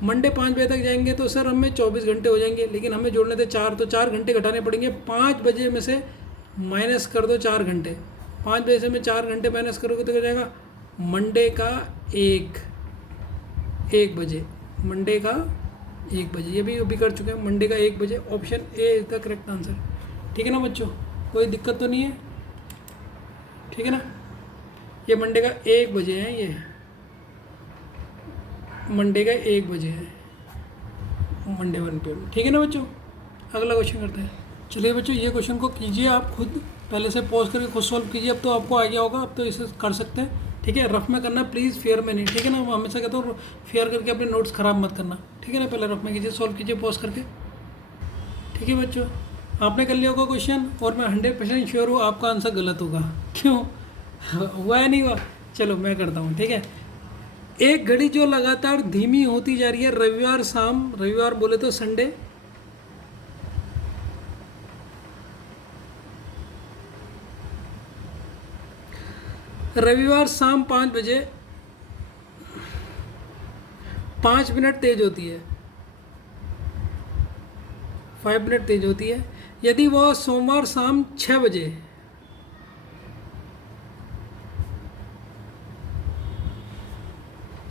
मंडे 5 बजे तक जाएंगे तो सर हमें 24 घंटे हो जाएंगे, लेकिन हमें जोड़ने थे 4, तो 4 घंटे घटाने पड़ेंगे। 5 बजे में से माइनस कर दो 4 घंटे, 5 बजे से में 4 घंटे माइनस करोगे तो क्या जाएगा, मंडे का 1 बजे, मंडे का 1 बजे, ये भी कर चुके हैं, मंडे का 1 बजे। Option A is the correct answer. ठीक है ना बच्चों, कोई दिक्कत तो नहीं है, ठीक है ना। ये मंडे का 1 बजे है, ये मंडे का 1 बजे है, मंडे 1 PM। ठीक है ना बच्चों, अगला क्वेश्चन करते हैं। चलिए बच्चों, ये क्वेश्चन को कीजिए आप खुद, पहले से पॉज करके खुद सॉल्व कीजिए। अब तो आपको आ गया होगा, अब तो इसे कर सकते हैं। ठीक है, रफ में करना प्लीज़, फेयर में नहीं। ठीक है ना, मैं हमेशा कहता हूँ फेयर करके अपने नोट्स ख़राब मत करना। ठीक है ना, पहले रफ में कीजिए, सॉल्व कीजिए पॉज करके। ठीक है बच्चों, आपने कर लिया होगा क्वेश्चन, और मैं 100% श्योर हूँ आपका आंसर गलत होगा। क्यों हुआ है, नहीं हुआ, चलो मैं करता हूँ। ठीक है, एक घड़ी जो लगातार धीमी होती जा रही है, रविवार शाम, रविवार बोले तो संडे, रविवार शाम 5 बजे 5 मिनट तेज होती है, 5 मिनट तेज होती है। यदि वह सोमवार शाम 6 बजे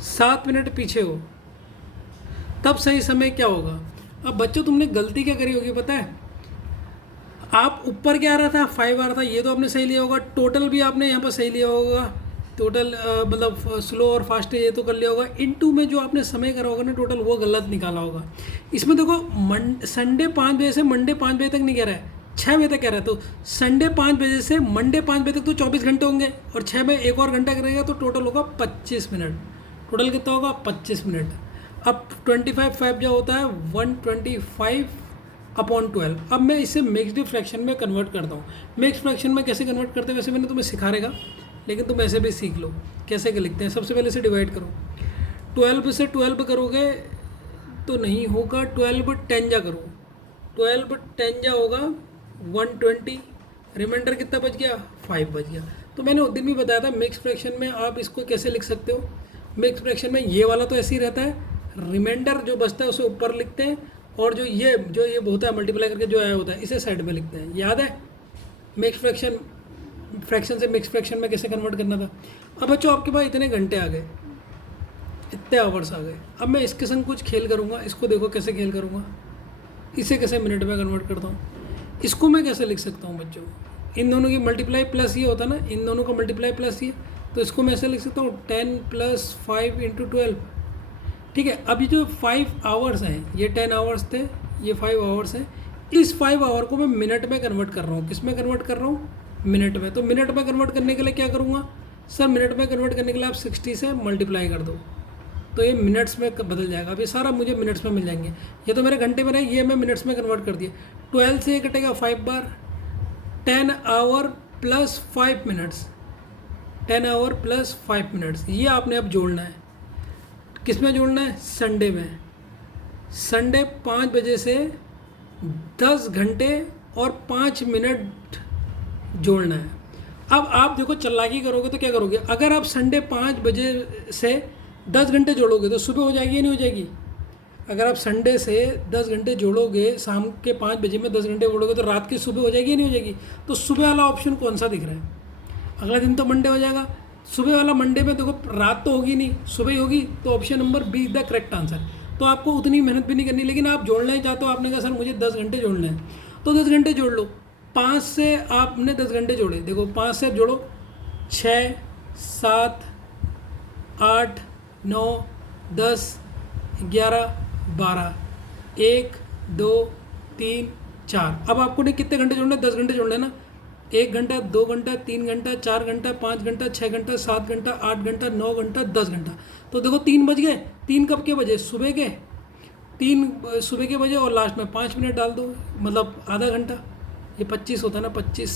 7 मिनट पीछे हो, तब सही समय क्या होगा। अब बच्चों तुमने गलती क्या करी होगी पता है, आप ऊपर क्या आ रहा था 5 आ रहा था, ये तो आपने सही लिया होगा। टोटल भी आपने यहाँ पर सही लिया होगा, टोटल मतलब स्लो और फास्ट ये तो कर लिया होगा। इनटू में जो आपने समय करा होगा ना टोटल, वो गलत निकाला होगा। इसमें देखो संडे 5 बजे से मंडे 5 बजे तक नहीं कह रहा है, 6 बजे तक कह रहा है। तो संडे 5 बजे से मंडे 5 बजे तक तो 24 घंटे होंगे, और 6 में एक और घंटा करेगा तो टोटल होगा 25 मिनट। टोटल कितना होगा 25 मिनट। अब 25 जो होता है 125/12। अब मैं इसे मिक्स्ड फ्रैक्शन में कन्वर्ट करता हूँ। मिक्स्ड फ्रैक्शन में कैसे कन्वर्ट करते हैं वैसे मैंने तुम्हें सिखा रहेगा, लेकिन तुम ऐसे भी सीख लो कैसे क्या लिखते हैं। सबसे पहले इसे डिवाइड करो, 12 से 12 करोगे तो नहीं होगा, 12 10 जा करो, 12 10 जा होगा 120, रिमाइंडर कितना बच गया 5 बच गया। तो मैंने उस दिन भी बताया था मिक्स फ्रैक्शन में आप इसको कैसे लिख सकते हो। मिक्स फ्रैक्शन में ये वाला तो ऐसे ही रहता है, रिमाइंडर जो बचता है उसे ऊपर लिखते हैं, और जो ये होता है मल्टीप्लाई करके जो आया होता है इसे साइड में लिखते हैं। याद है मिक्स फ्रैक्शन से मिक्स फ्रैक्शन में कैसे कन्वर्ट करना था। अब बच्चों आपके पास इतने घंटे आ गए, इतने आवर्स आ गए। अब मैं इसके संग कुछ खेल करूँगा, इसको देखो कैसे खेल करूँगा, इसे कैसे मिनट में कन्वर्ट करता हूँ। इसको मैं कैसे लिख सकता हूँ बच्चों, इन दोनों की मल्टीप्लाई प्लस ये होता ना, इन दोनों का मल्टीप्लाई प्लस ये, तो इसको मैं ऐसे लिख सकता हूँ 10 + 5 × 12। ठीक है, अभी जो 5 आवर्स हैं, ये 10 आवर्स थे, ये 5 आवर्स हैं। इस 5 आवर को मैं मिनट में कन्वर्ट कर रहा हूँ। किस में कन्वर्ट कर रहा हूँ? मिनट में। तो मिनट में कन्वर्ट करने के लिए क्या करूँगा सर? मिनट में कन्वर्ट करने के लिए आप 60 से मल्टीप्लाई कर दो, तो ये मिनट्स में बदल जाएगा। अभी सारा मुझे मिनट्स में मिल जाएंगे। ये तो मेरे घंटे में रहे, ये मैं मिनट्स में कन्वर्ट कर दिया। 12 से ये कटेगा 5 बार, 10 आवर + 5 मिनट्स, 10 आवर + 5 मिनट्स। ये आपने अब जोड़ना है। किस में जोड़ना है? संडे में। संडे 5 बजे से 10 घंटे और 5 मिनट जोड़ना है। अब आप देखो चालाकी करोगे तो क्या करोगे? अगर आप संडे 5 बजे से 10 घंटे जोड़ोगे तो सुबह हो जाएगी या नहीं हो जाएगी? अगर आप संडे से 10 घंटे जोड़ोगे, शाम के 5 बजे में 10 घंटे जोड़ोगे तो रात की सुबह हो जाएगी या नहीं हो जाएगी? तो सुबह वाला ऑप्शन कौन सा दिख रहा है? अगला दिन तो मंडे हो जाएगा। सुबह वाला मंडे में देखो रात तो होगी नहीं, सुबह ही होगी, तो option number be the correct answer. तो आपको उतनी मेहनत भी नहीं करनी, लेकिन आप जोड़ना ही चाहते हो। आपने कहा सर मुझे 10 घंटे जोड़ना है, तो 10 घंटे जोड़ लो। 5 से आपने 10 घंटे जोड़े, देखो 5 से जोड़ो 6, 7, 8, 9, 10, 11, 12, 1, 2, 3, 4। अब आपको नहीं कितने घंटे जोड़ने? 10 घंटे जोड़ने ना। 1 घंटा, 2 घंटा, 3 घंटा, 4 घंटा, 5 घंटा, 6 घंटा, 7 घंटा, 8 घंटा, 9 घंटा, 10 घंटा। तो देखो 3 बज गए। 3 कब के बजे? सुबह के। 3 सुबह के बजे, और लास्ट में 5 मिनट डाल दो, मतलब आधा घंटा। ये 25 होता है ना, 25,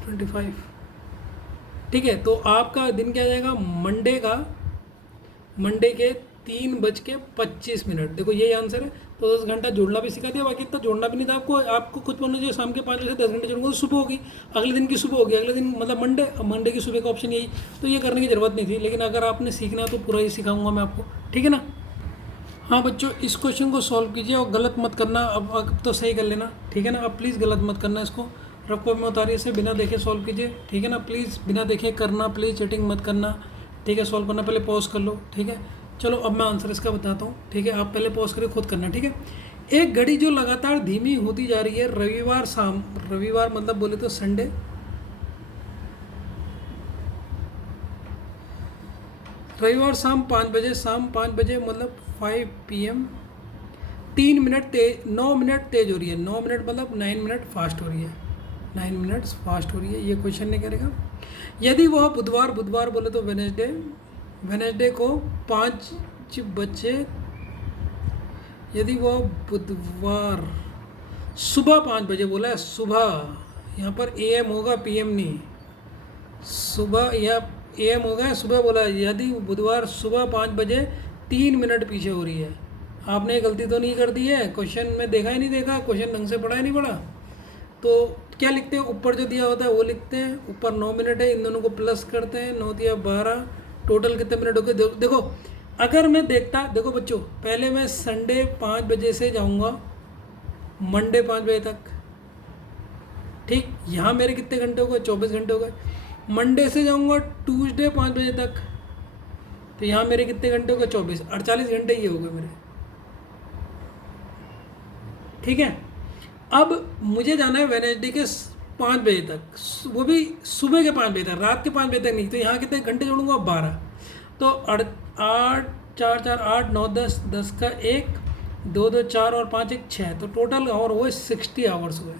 25। ठीक है, तो आपका दिन क्या जाएगा? मंडे के 3:25। देखो यही आंसर है। तो 10 घंटा जोड़ना भी सिखा दिया, बाकी इतना जोड़ना भी नहीं था आपको। आपको कुछ बोलना चाहिए, शाम के 5 बजे से 10 घंटे जोड़ूंगा तो सुबह होगी, अगले दिन की सुबह होगी, अगले दिन मतलब मंडे की सुबह का ऑप्शन यही। तो ये करने की ज़रूरत नहीं थी, लेकिन अगर आपने सीखना है तो पूरा ही सिखाऊंगा मैं आपको। ठीक है ना? हाँ बच्चों, इस क्वेश्चन को सॉल्व कीजिए और गलत मत करना। अब तो सही कर लेना, ठीक है ना? अब प्लीज़ गलत मत करना। इसको रफो में उतारिए से, बिना देखे सॉल्व कीजिए, ठीक है ना? प्लीज़ बिना देखे करना, प्लीज़ चीटिंग मत करना, ठीक है? सॉल्व करना पहले पॉज कर लो, ठीक है? चलो अब मैं आंसर इसका बताता हूँ, ठीक है? आप पहले पॉज करके खुद करना, ठीक है? एक घड़ी जो लगातार धीमी होती जा रही है, रविवार मतलब बोले तो संडे, रविवार शाम 5 बजे मतलब 5 PM, 9 मिनट तेज हो रही है। 9 मिनट मतलब 9 मिनट फास्ट हो रही है, 9 मिनट्स फास्ट हो रही है। ये क्वेश्चन नहीं करेगा। यदि वह बुधवार बोले तो वेनेसडे को 5 बजे, यदि वह बुधवार सुबह 5 बजे बोला है, सुबह, यहाँ पर AM होगा, PM नहीं। सुबह या AM होगा, सुबह बोला है। यदि बुधवार सुबह 5 बजे 3 मिनट पीछे हो रही है। आपने गलती तो नहीं कर दी है? क्वेश्चन में देखा ही नहीं, देखा क्वेश्चन ढंग से पढ़ा ही नहीं पढ़ा। तो क्या लिखते हैं? ऊपर जो दिया होता है वो लिखते हैं। ऊपर 9 मिनट है, इन दोनों को प्लस करते हैं, 9 दिया 12, टोटल कितने मिनट हो गए? देखो अगर मैं देखता, देखो बच्चों, पहले मैं संडे 5 बजे से जाऊंगा मंडे 5 बजे तक, ठीक? यहाँ मेरे कितने घंटे हो गए? 24 घंटे हो गए। मंडे से जाऊंगा ट्यूसडे 5 बजे तक, तो यहाँ मेरे कितने घंटे हो गए? 24, 48 घंटे ये हो गए मेरे, ठीक है? अब मुझे जाना है वेडनेसडे के 5 बजे तक, वो भी सुबह के 5 बजे तक, रात के 5 बजे तक नहीं। तो यहाँ कितने घंटे जोड़ूंगा? 12। तो 8, 4, 4, 8, 9, 10, 10 का 1, 2, 2, 4 और 5, 1, 6। तो टोटल और हुए 60 आवर्स हुए।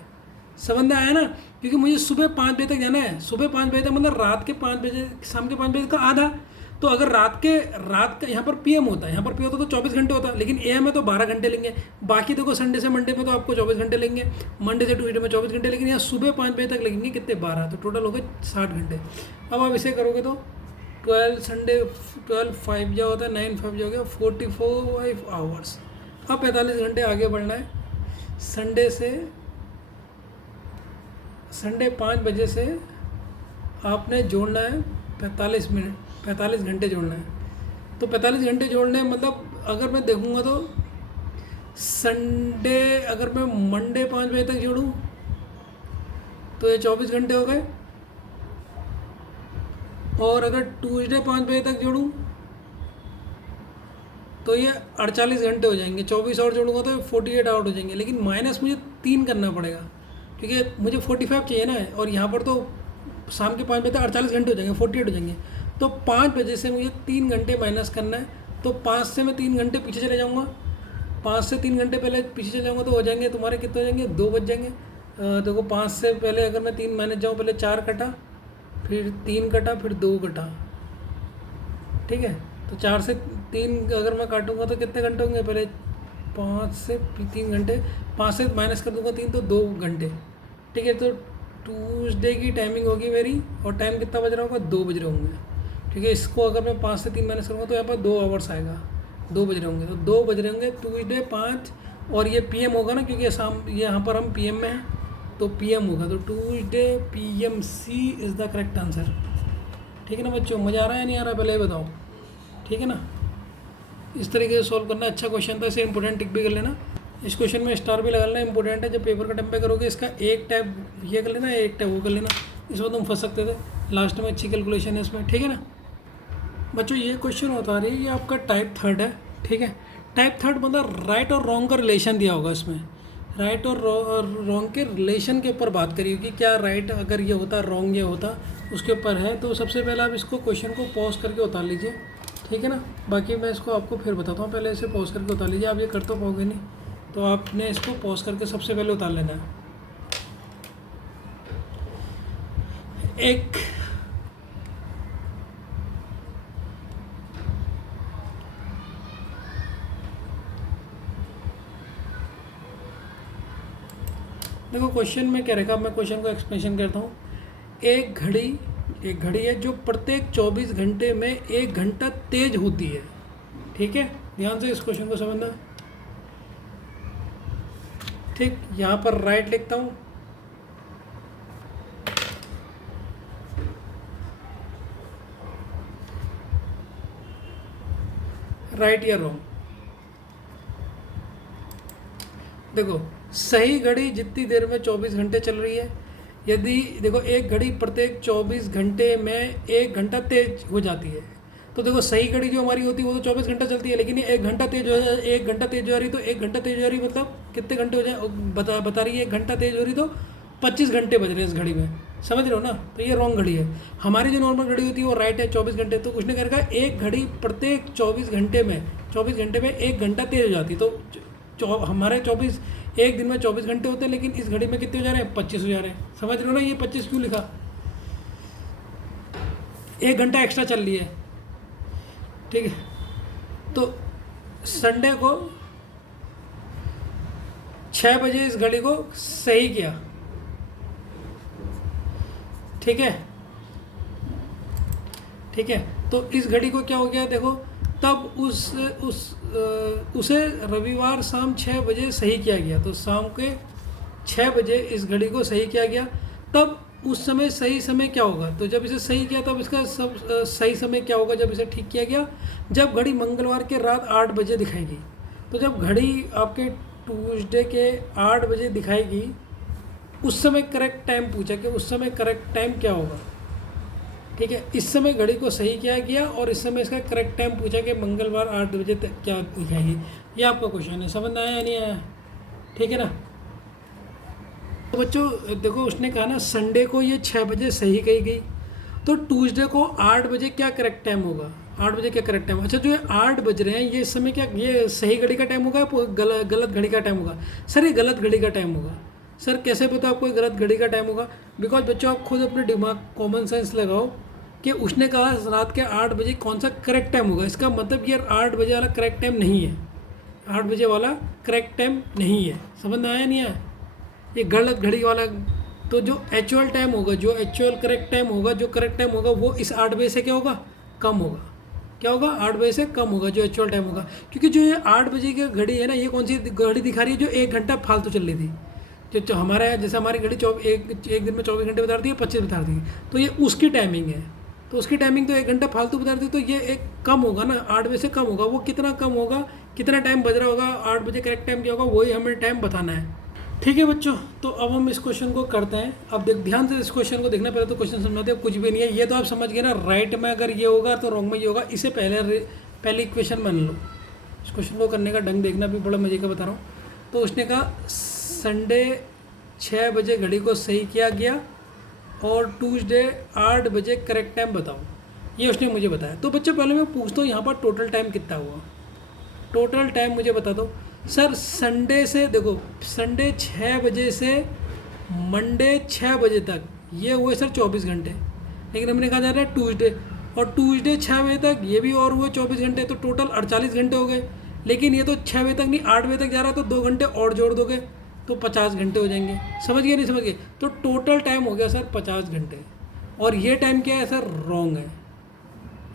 समझ में आया ना? क्योंकि मुझे सुबह 5 बजे तक जाना है। सुबह 5 बजे तक मतलब रात के 5 बजे, शाम के 5 बजे का आधा। तो अगर रात का यहाँ पर PM होता है, यहाँ पर PM होता तो 24 घंटे होता, लेकिन AM में तो 12 घंटे लेंगे। बाकी देखो संडे से मंडे में तो आपको 24 घंटे लेंगे, मंडे से ट्यूसडे में 24 घंटे, लेकिन यहाँ सुबह 5 बजे तक लगेंगे कितने? 12। तो टोटल हो गए 60 घंटे। अब आप इसे करोगे तो 12 5 जो होता है, 9 5 जो हो गया 45 आवर्स। अब 45 घंटे आगे बढ़ना है। संडे 5 बजे से आपने जोड़ना है 45 घंटे जोड़ना है। तो 45 घंटे जोड़ने हैं, मतलब अगर मैं देखूंगा तो संडे, अगर मैं मंडे 5 बजे तक जोड़ूं तो ये 24 घंटे हो गए, और अगर ट्यूसडे 5 बजे तक जोड़ूं तो ये 48 घंटे हो जाएंगे। 24 और जोड़ूंगा तो 48 आवर हो जाएंगे, लेकिन माइनस मुझे 3 करना पड़ेगा, क्योंकि मुझे 45 चाहिए ना, और यहाँ पर तो शाम के 5 बजे तक 48 घंटे हो जाएंगे, 48 हो जाएंगे। तो 5 बजे से मुझे 3 घंटे माइनस करना है। तो 5 से मैं 3 घंटे पीछे चले जाऊँगा, 5 से 3 घंटे पहले पीछे चले जाऊँगा तो हो जाएंगे तुम्हारे कितने हो जाएंगे, 2 बज जाएंगे। देखो 5 से पहले अगर मैं 3 माइनस जाऊँ, पहले 4 कटा, फिर 3 कटा, फिर 2 कटा, ठीक है। तो 4 से 3 अगर मैं काटूंगा तो कितने घंटे होंगे, पहले 5 से 3 घंटे, 5 से माइनस कर दूंगा 3 तो 2 घंटे, ठीक है। तो ट्यूसडे की टाइमिंग होगी मेरी, और टाइम कितना बज रहा होगा, 2 बज रहे होंगे, ठीक है। इसको अगर मैं 5 से 3 माइनस करूँगा तो यहाँ पर 2 आवर्स आएगा, 2 बज रहे होंगे। तो 2 बज रहे होंगे ट्यूसडे 5, और ये पीएम होगा ना, क्योंकि शाम यहाँ पर हम पीएम में हैं, तो पीएम होगा। तो Tuesday PM, C is the correct answer, ठीक है ना बच्चों। मज़ा आ रहा है नहीं आ रहा, पहले ये बताओ, ठीक है ना। इस तरीके से सॉल्व करना, अच्छा क्वेश्चन था, इसे इंपॉर्टेंट टिक भी कर लेना। इस क्वेश्चन में स्टार भी लगा लेना, इंपॉर्टेंट है। जब पेपर का टाइम पे करोगे इसका एक टैब ये कर लेना, एक टैब वो कर लेना, इसमें तुम फंस सकते थे। लास्ट में अच्छी कैलकुलेशन है इसमें, ठीक है ना बच्चों। ये क्वेश्चन होता रही है, ये आपका टाइप 3 है, ठीक है। टाइप 3 मतलब राइट और रॉन्ग का रिलेशन दिया होगा इसमें, राइट और रॉन्ग के रिलेशन के ऊपर बात करी होगी, क्या राइट अगर ये होता, रॉन्ग ये होता, उसके ऊपर है। तो सबसे पहले आप इसको क्वेश्चन को पॉज करके उतार लीजिए, ठीक है ना। बाकी मैं इसको आपको फिर बताता हूँ, पहले इसे पॉज करके उतार लीजिए। आप ये कर तो पाओगे नहीं, तो आपने इसको पॉज करके सबसे पहले उतार लेना है। एक देखो क्वेश्चन में क्या रहेगा, मैं क्वेश्चन को एक्सप्लेनेशन करता हूँ। एक घड़ी है जो प्रत्येक 24 घंटे में 1 घंटा तेज होती है, ठीक है। ध्यान से इस क्वेश्चन को समझना, ठीक। यहाँ पर राइट लिखता हूँ, राइट या रॉन्ग। देखो सही घड़ी जितनी देर में 24 घंटे चल रही है, यदि देखो एक घड़ी प्रत्येक 24 घंटे में 1 घंटा तेज हो जाती है, तो देखो सही घड़ी जो हमारी होती है वो तो 24 घंटा चलती है, लेकिन ये 1 घंटा तेज हो जाए, 1 घंटा तेज हो रही, तो 1 घंटा तेज हो रही मतलब कितने घंटे हो जाए, बता रही है 1 घंटा तेज हो रही, तो 25 घंटे बज रहे हैं इस घड़ी में, समझ रहे हो ना। तो ये रॉन्ग घड़ी है। हमारी जो नॉर्मल घड़ी होती है वो राइट है, 24 घंटे। तो उसने क्या रखा, एक घड़ी प्रत्येक 24 घंटे में 1 घंटा तेज हो जाती, तो हमारे 24 एक दिन में 24 घंटे होते हैं, लेकिन इस घड़ी में कितने हो जा रहे हैं, 25 हो जा रहे हैं, समझ रहे हो ना। ये 25 क्यों लिखा, 1 घंटा एक्स्ट्रा चल रही है, ठीक है। तो संडे को 6 बजे इस घड़ी को सही किया, ठीक है, ठीक है। तो इस घड़ी को क्या हो गया, देखो तब उसे रविवार शाम 6 बजे सही किया गया। तो शाम के 6 बजे इस घड़ी को सही किया गया, तब उस समय सही समय क्या होगा, तो जब इसे सही किया तब इसका सही समय क्या होगा जब इसे ठीक किया गया, जब घड़ी मंगलवार के रात 8 बजे दिखाएगी। तो जब घड़ी आपके ट्यूसडे के 8 बजे दिखाएगी, उस समय करेक्ट टाइम पूछा कि उस समय करेक्ट टाइम क्या होगा, ठीक है। इस समय घड़ी को सही किया गया और इस समय इसका करेक्ट टाइम पूछा कि मंगलवार 8 बजे तक क्या दिखाएगी। ये आपका क्वेश्चन है, समझ में आया या नहीं आया, ठीक है ना। तो बच्चों देखो उसने कहा ना संडे को ये 6 बजे सही कही गई, तो ट्यूसडे को 8 बजे क्या करेक्ट टाइम होगा, 8 बजे क्या करेक्ट टाइम। अच्छा जो ये 8 बज रहे हैं ये इस समय क्या ये सही घड़ी का टाइम होगा, गलत घड़ी का टाइम होगा। सर ये गलत घड़ी का टाइम होगा। सर कैसे पता आपको गलत घड़ी का टाइम होगा, बिकॉज बच्चों आप खुद अपने दिमाग कॉमन सेंस लगाओ कि उसने कहा रात के 8 बजे कौन सा करेक्ट टाइम होगा, इसका मतलब ये 8 बजे वाला करेक्ट टाइम नहीं है, 8 बजे वाला करेक्ट टाइम नहीं है, समझ में आया नहीं आया, ये गलत घड़ी वाला। तो जो एक्चुअल टाइम होगा, जो एक्चुअल करेक्ट टाइम होगा, जो करेक्ट टाइम होगा वो इस 8 बजे से क्या होगा, कम होगा। क्या होगा, 8 बजे से कम होगा जो एक्चुअल टाइम होगा। क्योंकि जो ये 8 बजे की घड़ी है ना, ये कौन सी घड़ी दिखा रही है, जो 1 घंटा फालतू चल रही थी। जो हमारा जैसे हमारी घड़ी एक दिन में 24 घंटे बता रही है, 25 बता रही है, तो ये उसकी टाइमिंग है। तो उसकी टाइमिंग तो 1 घंटा फालतू बता रही है, तो ये एक कम होगा ना, 8 बजे से कम होगा। वो कितना कम होगा, कितना टाइम बज रहा होगा, 8 बजे करेक्ट टाइम क्या होगा, वही हमें टाइम बताना है, ठीक है बच्चों। तो अब हम इस क्वेश्चन को करते हैं। अब ध्यान से इस क्वेश्चन को देखना, पहले तो क्वेश्चन समझाते हैं, कुछ भी नहीं है ये तो आप समझ गए ना, राइट में अगर ये होगा तो रॉन्ग में ये होगा। इसे पहले इक्वेशन मान लो। इस क्वेश्चन को करने का ढंग देखना भी बड़ा मजे का बता रहा हूँ। तो उसने कहा संडे 6 बजे घड़ी को सही किया गया और ट्यूसडे 8 बजे करेक्ट टाइम बताओ। ये उसने मुझे बताया। तो बच्चों पहले मैं पूछता हूँ यहाँ पर टोटल टाइम कितना हुआ, टोटल टाइम मुझे बता दो सर। संडे से देखो, संडे 6 बजे से मंडे 6 बजे तक ये हुए सर 24 घंटे, लेकिन हमने कहा जा रहा है ट्यूसडे, और ट्यूसडे 6 बजे तक ये भी और हुए 24 घंटे, तो टोटल 48 घंटे हो गए। लेकिन ये तो 6 बजे तक नहीं 8 बजे तक जा रहा है, तो 2 घंटे और जोड़ दोगे तो 50 घंटे हो जाएंगे। समझ गए नहीं समझ गए? तो टोटल टाइम हो गया सर 50 घंटे। और ये टाइम क्या है सर? रॉन्ग है।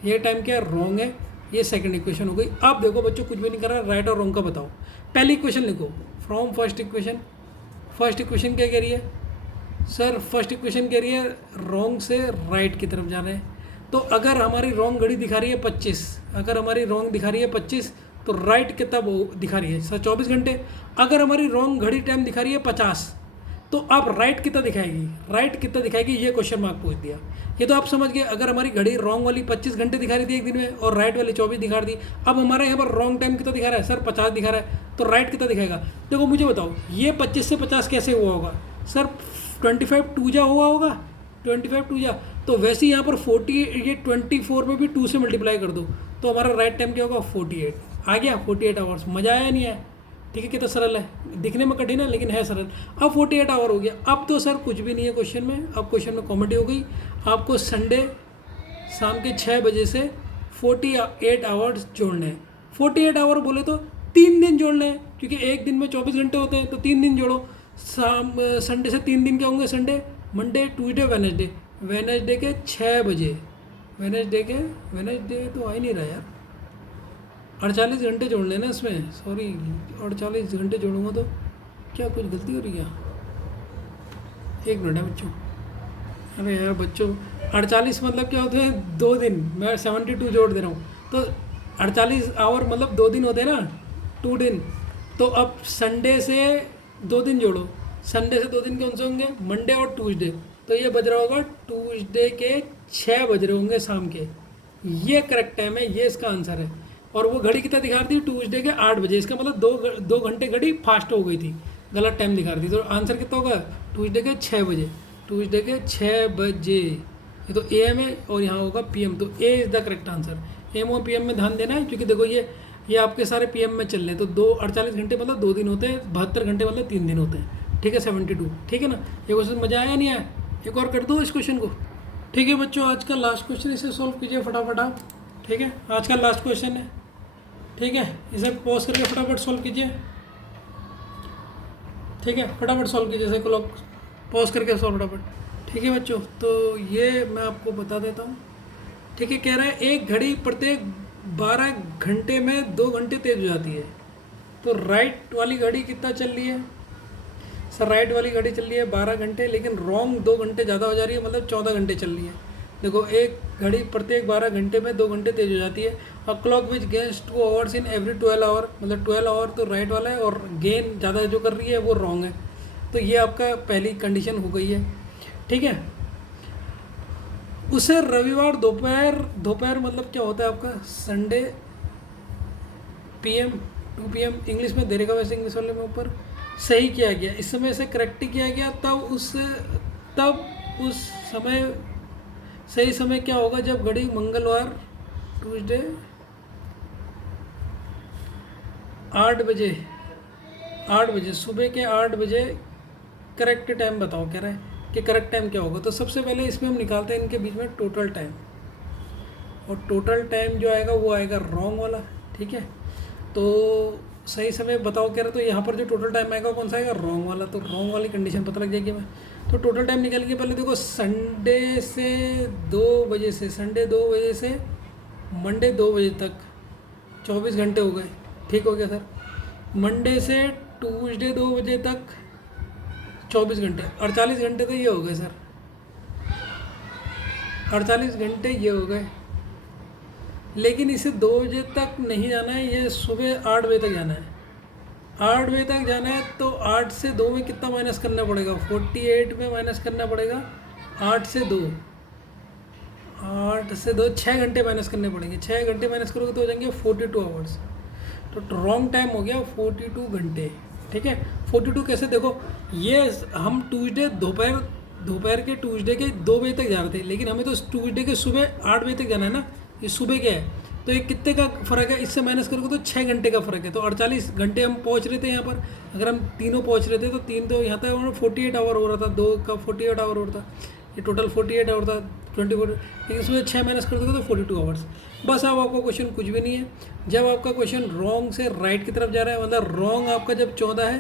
ये टाइम क्या है? रॉन्ग है। ये सेकंड इक्वेशन हो गई। अब देखो बच्चों, कुछ भी नहीं कर रहा, राइट और रॉन्ग का बताओ। पहली इक्वेशन लिखो from first equation. First equation क्या कह रही है सर? फर्स्ट इक्वेशन कह रही है रॉन्ग से राइट की तरफ जा रहे हैं। तो अगर हमारी रॉन्ग घड़ी दिखा रही है 25, अगर हमारी रॉन्ग दिखा रही है 25, तो राइट कितना दिखा रही है सर? 24 घंटे। अगर हमारी रॉन्ग घड़ी टाइम दिखा रही है 50, तो अब राइट कितना दिखाएगी? राइट कितना दिखाएगी? ये क्वेश्चन मार्क पूछ दिया। ये तो आप समझ गए। अगर हमारी घड़ी रॉन्ग वाली 25 घंटे दिखा रही थी एक दिन में, और राइट वाली 24 दिखा रही थी, अब हमारे यहाँ पर रॉन्ग टाइम कितना दिखा रहा है सर? 50 दिखा रहा है, तो राइट कितना दिखाएगा? देखो मुझे बताओ, ये 25 से 50 कैसे हुआ होगा सर? 25 टू जा हुआ होगा, 25 टू जा। तो वैसे ही यहाँ पर 40, ये 24 में भी 2 से मल्टीप्लाई कर दो, तो हमारा राइट टाइम क्या होगा? 48 आ गया। 48 आवर्स। मज़ा आया नहीं आया? ठीक है, कितना सरल है, दिखने में कठिन है लेकिन है सरल। अब 48 आवर हो गया। अब तो सर कुछ भी नहीं है क्वेश्चन में, अब क्वेश्चन में कॉमेडी हो गई। आपको संडे शाम के 6 बजे से 48 आवर्स जोड़ने हैं। 48 आवर बोले तो 3 दिन जोड़ने हैं, क्योंकि एक दिन में 24 घंटे होते हैं, तो 3 दिन जोड़ो। संडे से 3 दिन क्या होंगे? Sunday, Monday, Tuesday, Wednesday. Wednesday के 6 बजे, वेडनेसडे तो आ ही नहीं रहा यार। 48 घंटे जोड़ लेना इसमें, सॉरी 48 घंटे जोड़ूंगा तो क्या कुछ गलती हो रही है? एक मिनट है बच्चों। अरे यार बच्चों, 48 मतलब क्या होते हैं? 2 दिन। मैं 72 जोड़ दे रहा हूँ, तो 48 आवर मतलब 2 दिन होते हैं ना, 2 दिन। तो अब संडे से 2 दिन जोड़ो। संडे से 2 दिन कौन से होंगे? मंडे और ट्यूसडे। तो ये बज रहा होगा ट्यूसडे के 6 बज रहे होंगे शाम के। ये करेक्ट टाइम है, ये इसका आंसर है। और वो घड़ी कितना दिखा रही थी? ट्यूसडे के 8 बजे। इसका मतलब 2 घंटे घड़ी फास्ट हो गई थी, गलत टाइम दिखा रही थी। तो आंसर कितना होगा? ट्यूसडे के 6 बजे। ट्यूसडे के 6 बजे। ये तो AM है और यहाँ होगा PM, तो A is the correct answer. AM और PM में ध्यान देना है, क्योंकि देखो ये आपके सारे PM में चल रहे हैं। तो 48 घंटे मतलब 2 दिन होते हैं, 72 घंटे मतलब 3 दिन होते हैं। ठीक है, 72। ठीक है ना? ये क्वेश्चन मज़ा आया नहीं आया? एक और कर दो इस क्वेश्चन को। ठीक है बच्चों, आज का लास्ट क्वेश्चन, इसे सॉल्व कीजिए फटाफट आप। ठीक है, आज का लास्ट क्वेश्चन है। ठीक है, इसे पॉज करके फटाफट सॉल्व कीजिए। ठीक है, फटाफट सॉल्व कीजिए, इसे क्लॉक पॉज करके सॉल्व फटाफट। ठीक है बच्चों, तो ये मैं आपको बता देता हूँ। ठीक है, कह रहा है एक घड़ी प्रत्येक 12 घंटे में 2 घंटे तेज हो जाती है। तो राइट वाली घड़ी कितना चल रही है सर? राइट वाली घड़ी चल रही है 12 घंटे, लेकिन रॉन्ग 2 घंटे ज़्यादा हो जा रही है, मतलब 14 घंटे चल रही है। देखो, एक घड़ी प्रत्येक 12 घंटे में 2 घंटे तेज हो जाती है। और clock which gains 2 hours in every 12 hour, मतलब 12 आवर तो राइट वाला है, और गेन ज़्यादा जो कर रही है वो रॉन्ग है। तो ये आपका पहली कंडीशन हो गई है। ठीक है, उसे रविवार दोपहर मतलब क्या होता है आपका? संडे PM 2 PM इंग्लिश में दे देगा, वैसे इंग्लिश वाले में ऊपर सही किया गया। इस समय इसे करेक्ट किया गया। तब उस समय सही समय क्या होगा? जब घड़ी मंगलवार ट्यूसडे 8 बजे सुबह के 8 बजे करेक्ट टाइम बताओ। कह रहा है कि करेक्ट टाइम क्या होगा। तो सबसे पहले इसमें हम निकालते हैं इनके बीच में टोटल टाइम, और टोटल टाइम जो आएगा वो आएगा रॉन्ग वाला। ठीक है, तो सही समय बताओ कह रहे, तो यहाँ पर जो टोटल टाइम आएगा कौन सा आएगा? रॉन्ग वाला। तो रॉन्ग वाली कंडीशन पता लग जाएगी हमें। तो टोटल टाइम निकालेंगे। पहले देखो, संडे से 2 बजे से, संडे 2 बजे से मंडे 2 बजे तक 24 घंटे हो गए। ठीक हो गया सर। मंडे से ट्यूसडे 2 बजे तक 24 घंटे, 48 घंटे तो ये हो गए सर। 48 घंटे ये हो गए। लेकिन इसे 2 बजे तक नहीं जाना है, ये सुबह 8 बजे तक जाना है। 8 बजे तक जाना है, तो 8 से 2 में कितना माइनस करना पड़ेगा? 48 में माइनस करना पड़ेगा 8 से 2। 8 से 2 6 घंटे माइनस करने पड़ेंगे। 6 घंटे माइनस करोगे तो हो जाएंगे 42 आवर्स। तो रॉन्ग टाइम हो गया 42 घंटे। ठीक है, 42 कैसे? देखो, ये हम ट्यूसडे दोपहर दोपहर के ट्यूसडे के 2 बजे तक जा रहे थे, लेकिन हमें तो ट्यूसडे के सुबह 8 बजे तक जाना है ना, ये सुबह क्या है, तो ये कितने का फ़र्क है, इससे माइनस करोगे तो 6 घंटे का फ़र्क है, तो 48 घंटे हम पहुंच रहे थे यहाँ पर। अगर हम तीनों पहुंच रहे थे तो तीन तो यहाँ तक 48 आवर हो रहा था, 2 का 48 आवर हो रहा था, ये टोटल 48 आवर था 24, लेकिन इसमें 6 माइनस कर दोगे तो 42 आवर्स। बस अब आपका क्वेश्चन कुछ भी नहीं है। जब आपका क्वेश्चन रॉन्ग से राइट की तरफ जा रहा है, मतलब रॉन्ग आपका जब 14 है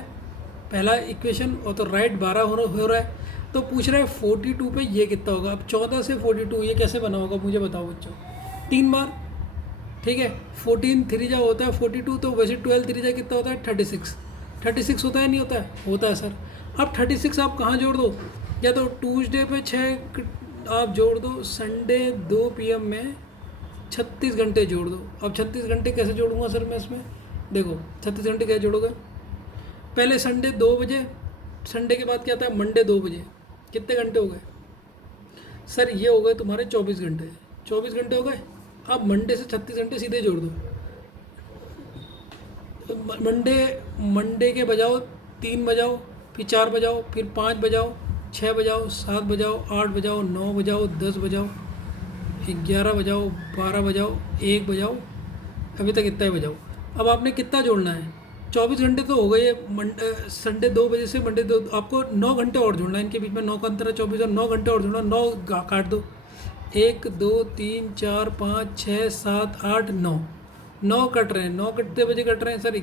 पहला इक्वेशन, और तो राइट 12 हो रहा है, तो पूछ रहा है 42 पे ये कितना होगा। अब 14 से 42 ये कैसे बना होगा मुझे बताओ बच्चों। 3 बार, ठीक है, 14 3 जा होता है 42, तो वैसे 12 3 जा कितना होता है 36 होता है, नहीं होता है, होता है सर। अब 36 आप कहाँ जोड़ दो, या तो ट्यूसडे पे 6 आप जोड़ दो, संडे 2 PM में 36 घंटे जोड़ दो। अब 36 घंटे कैसे जोड़ूंगा सर मैं इसमें, देखो 36 घंटे कैसे जोड़ोगे, पहले संडे 2 बजे, संडे के बाद क्या आता है मंडे 2 बजे, कितने घंटे हो गए सर, ये हो गए तुम्हारे 24 घंटे, 24 घंटे हो गए। अब मंडे से 36 घंटे सीधे जोड़ दो, मंडे के बजाओ 3 बजाओ, फिर 4 बजाओ, फिर 5 बजाओ, 6 बजाओ, 7 बजाओ, 8 बजाओ, 9 बजाओ, 10 बजाओ, 11 बजाओ, 12 बजाओ, 1 बजाओ, अभी तक इतना ही बजाओ। अब आपने कितना जोड़ना है, 24 घंटे तो हो गए, संडे 2 बजे से मंडे 2, आपको 9 घंटे और जोड़ना है, इनके बीच में 9 का अंतर है, 24 और 9 घंटे और जोड़ना, 9 काट दो, 1 2 3 4 5 6 7 8 9 कट रहे हैं, 9 कितने बजे कट रहे हैं सर,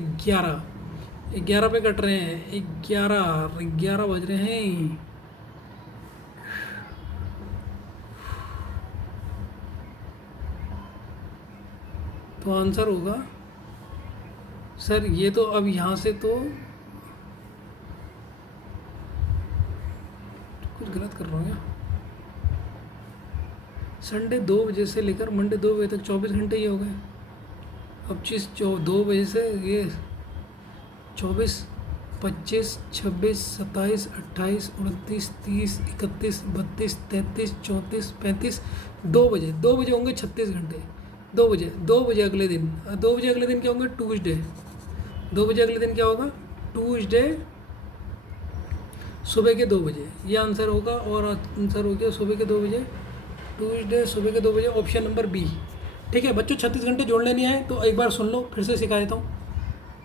11 पे कट रहे हैं, 11 बज रहे हैं। तो आंसर होगा सर, ये तो अब यहाँ से तो कुछ गलत कर रहा हूँ क्या, संडे 2 बजे से लेकर मंडे 2 बजे तक 24 घंटे ही हो गए। अब 2 बजे से ये 24 25 26 27 28 29 30 31 32 33 34 35 2 बजे होंगे 36 घंटे। 2 बजे अगले दिन, 2 बजे अगले दिन क्या होंगे, ट्यूसडे। 2 बजे अगले दिन क्या होगा, ट्यूसडे सुबह के 2 बजे, ये आंसर होगा। और आंसर हो गया सुबह के 2 बजे, ट्यूसडे सुबह के 2 बजे, ऑप्शन नंबर बी। ठीक है बच्चों, 36 घंटे जोड़ने नहीं आए तो एक बार सुन लो, फिर से सिखा देता हूँ।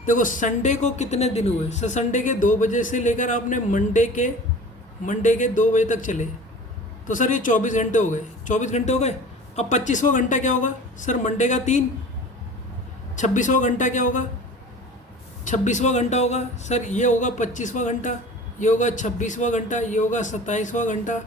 देखो संडे को कितने दिन हुए सर, संडे के 2 बजे से लेकर आपने मंडे के 2 बजे तक चले, तो सर ये 24 घंटे हो गए, 24 घंटे हो गए। अब 25वां घंटा क्या होगा सर, मंडे का 3, 26वां घंटा क्या होगा, 26वां घंटा होगा सर, ये होगा 25वां घंटा, ये होगा 26वां घंटा, ये होगा 27वां घंटा,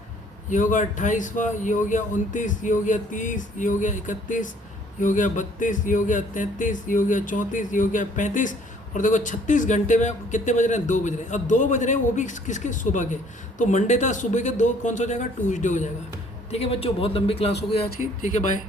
ये होगा 28वां, ये हो गया 29, ये हो गया 30, ये हो गया 31, ये हो गया 32, ये हो गया 33, ये हो गया 34, ये हो गया 35, और देखो 36 घंटे में कितने बज रहे हैं, 2 बज रहे हैं। अब 2 बज रहे हैं वो भी किसके, सुबह के, तो मंडे था, सुबह के 2 कौन सा हो जाएगा, ट्यूसडे हो जाएगा। ठीक है बच्चों, बहुत लंबी क्लास हो गई आज की, ठीक है बाय।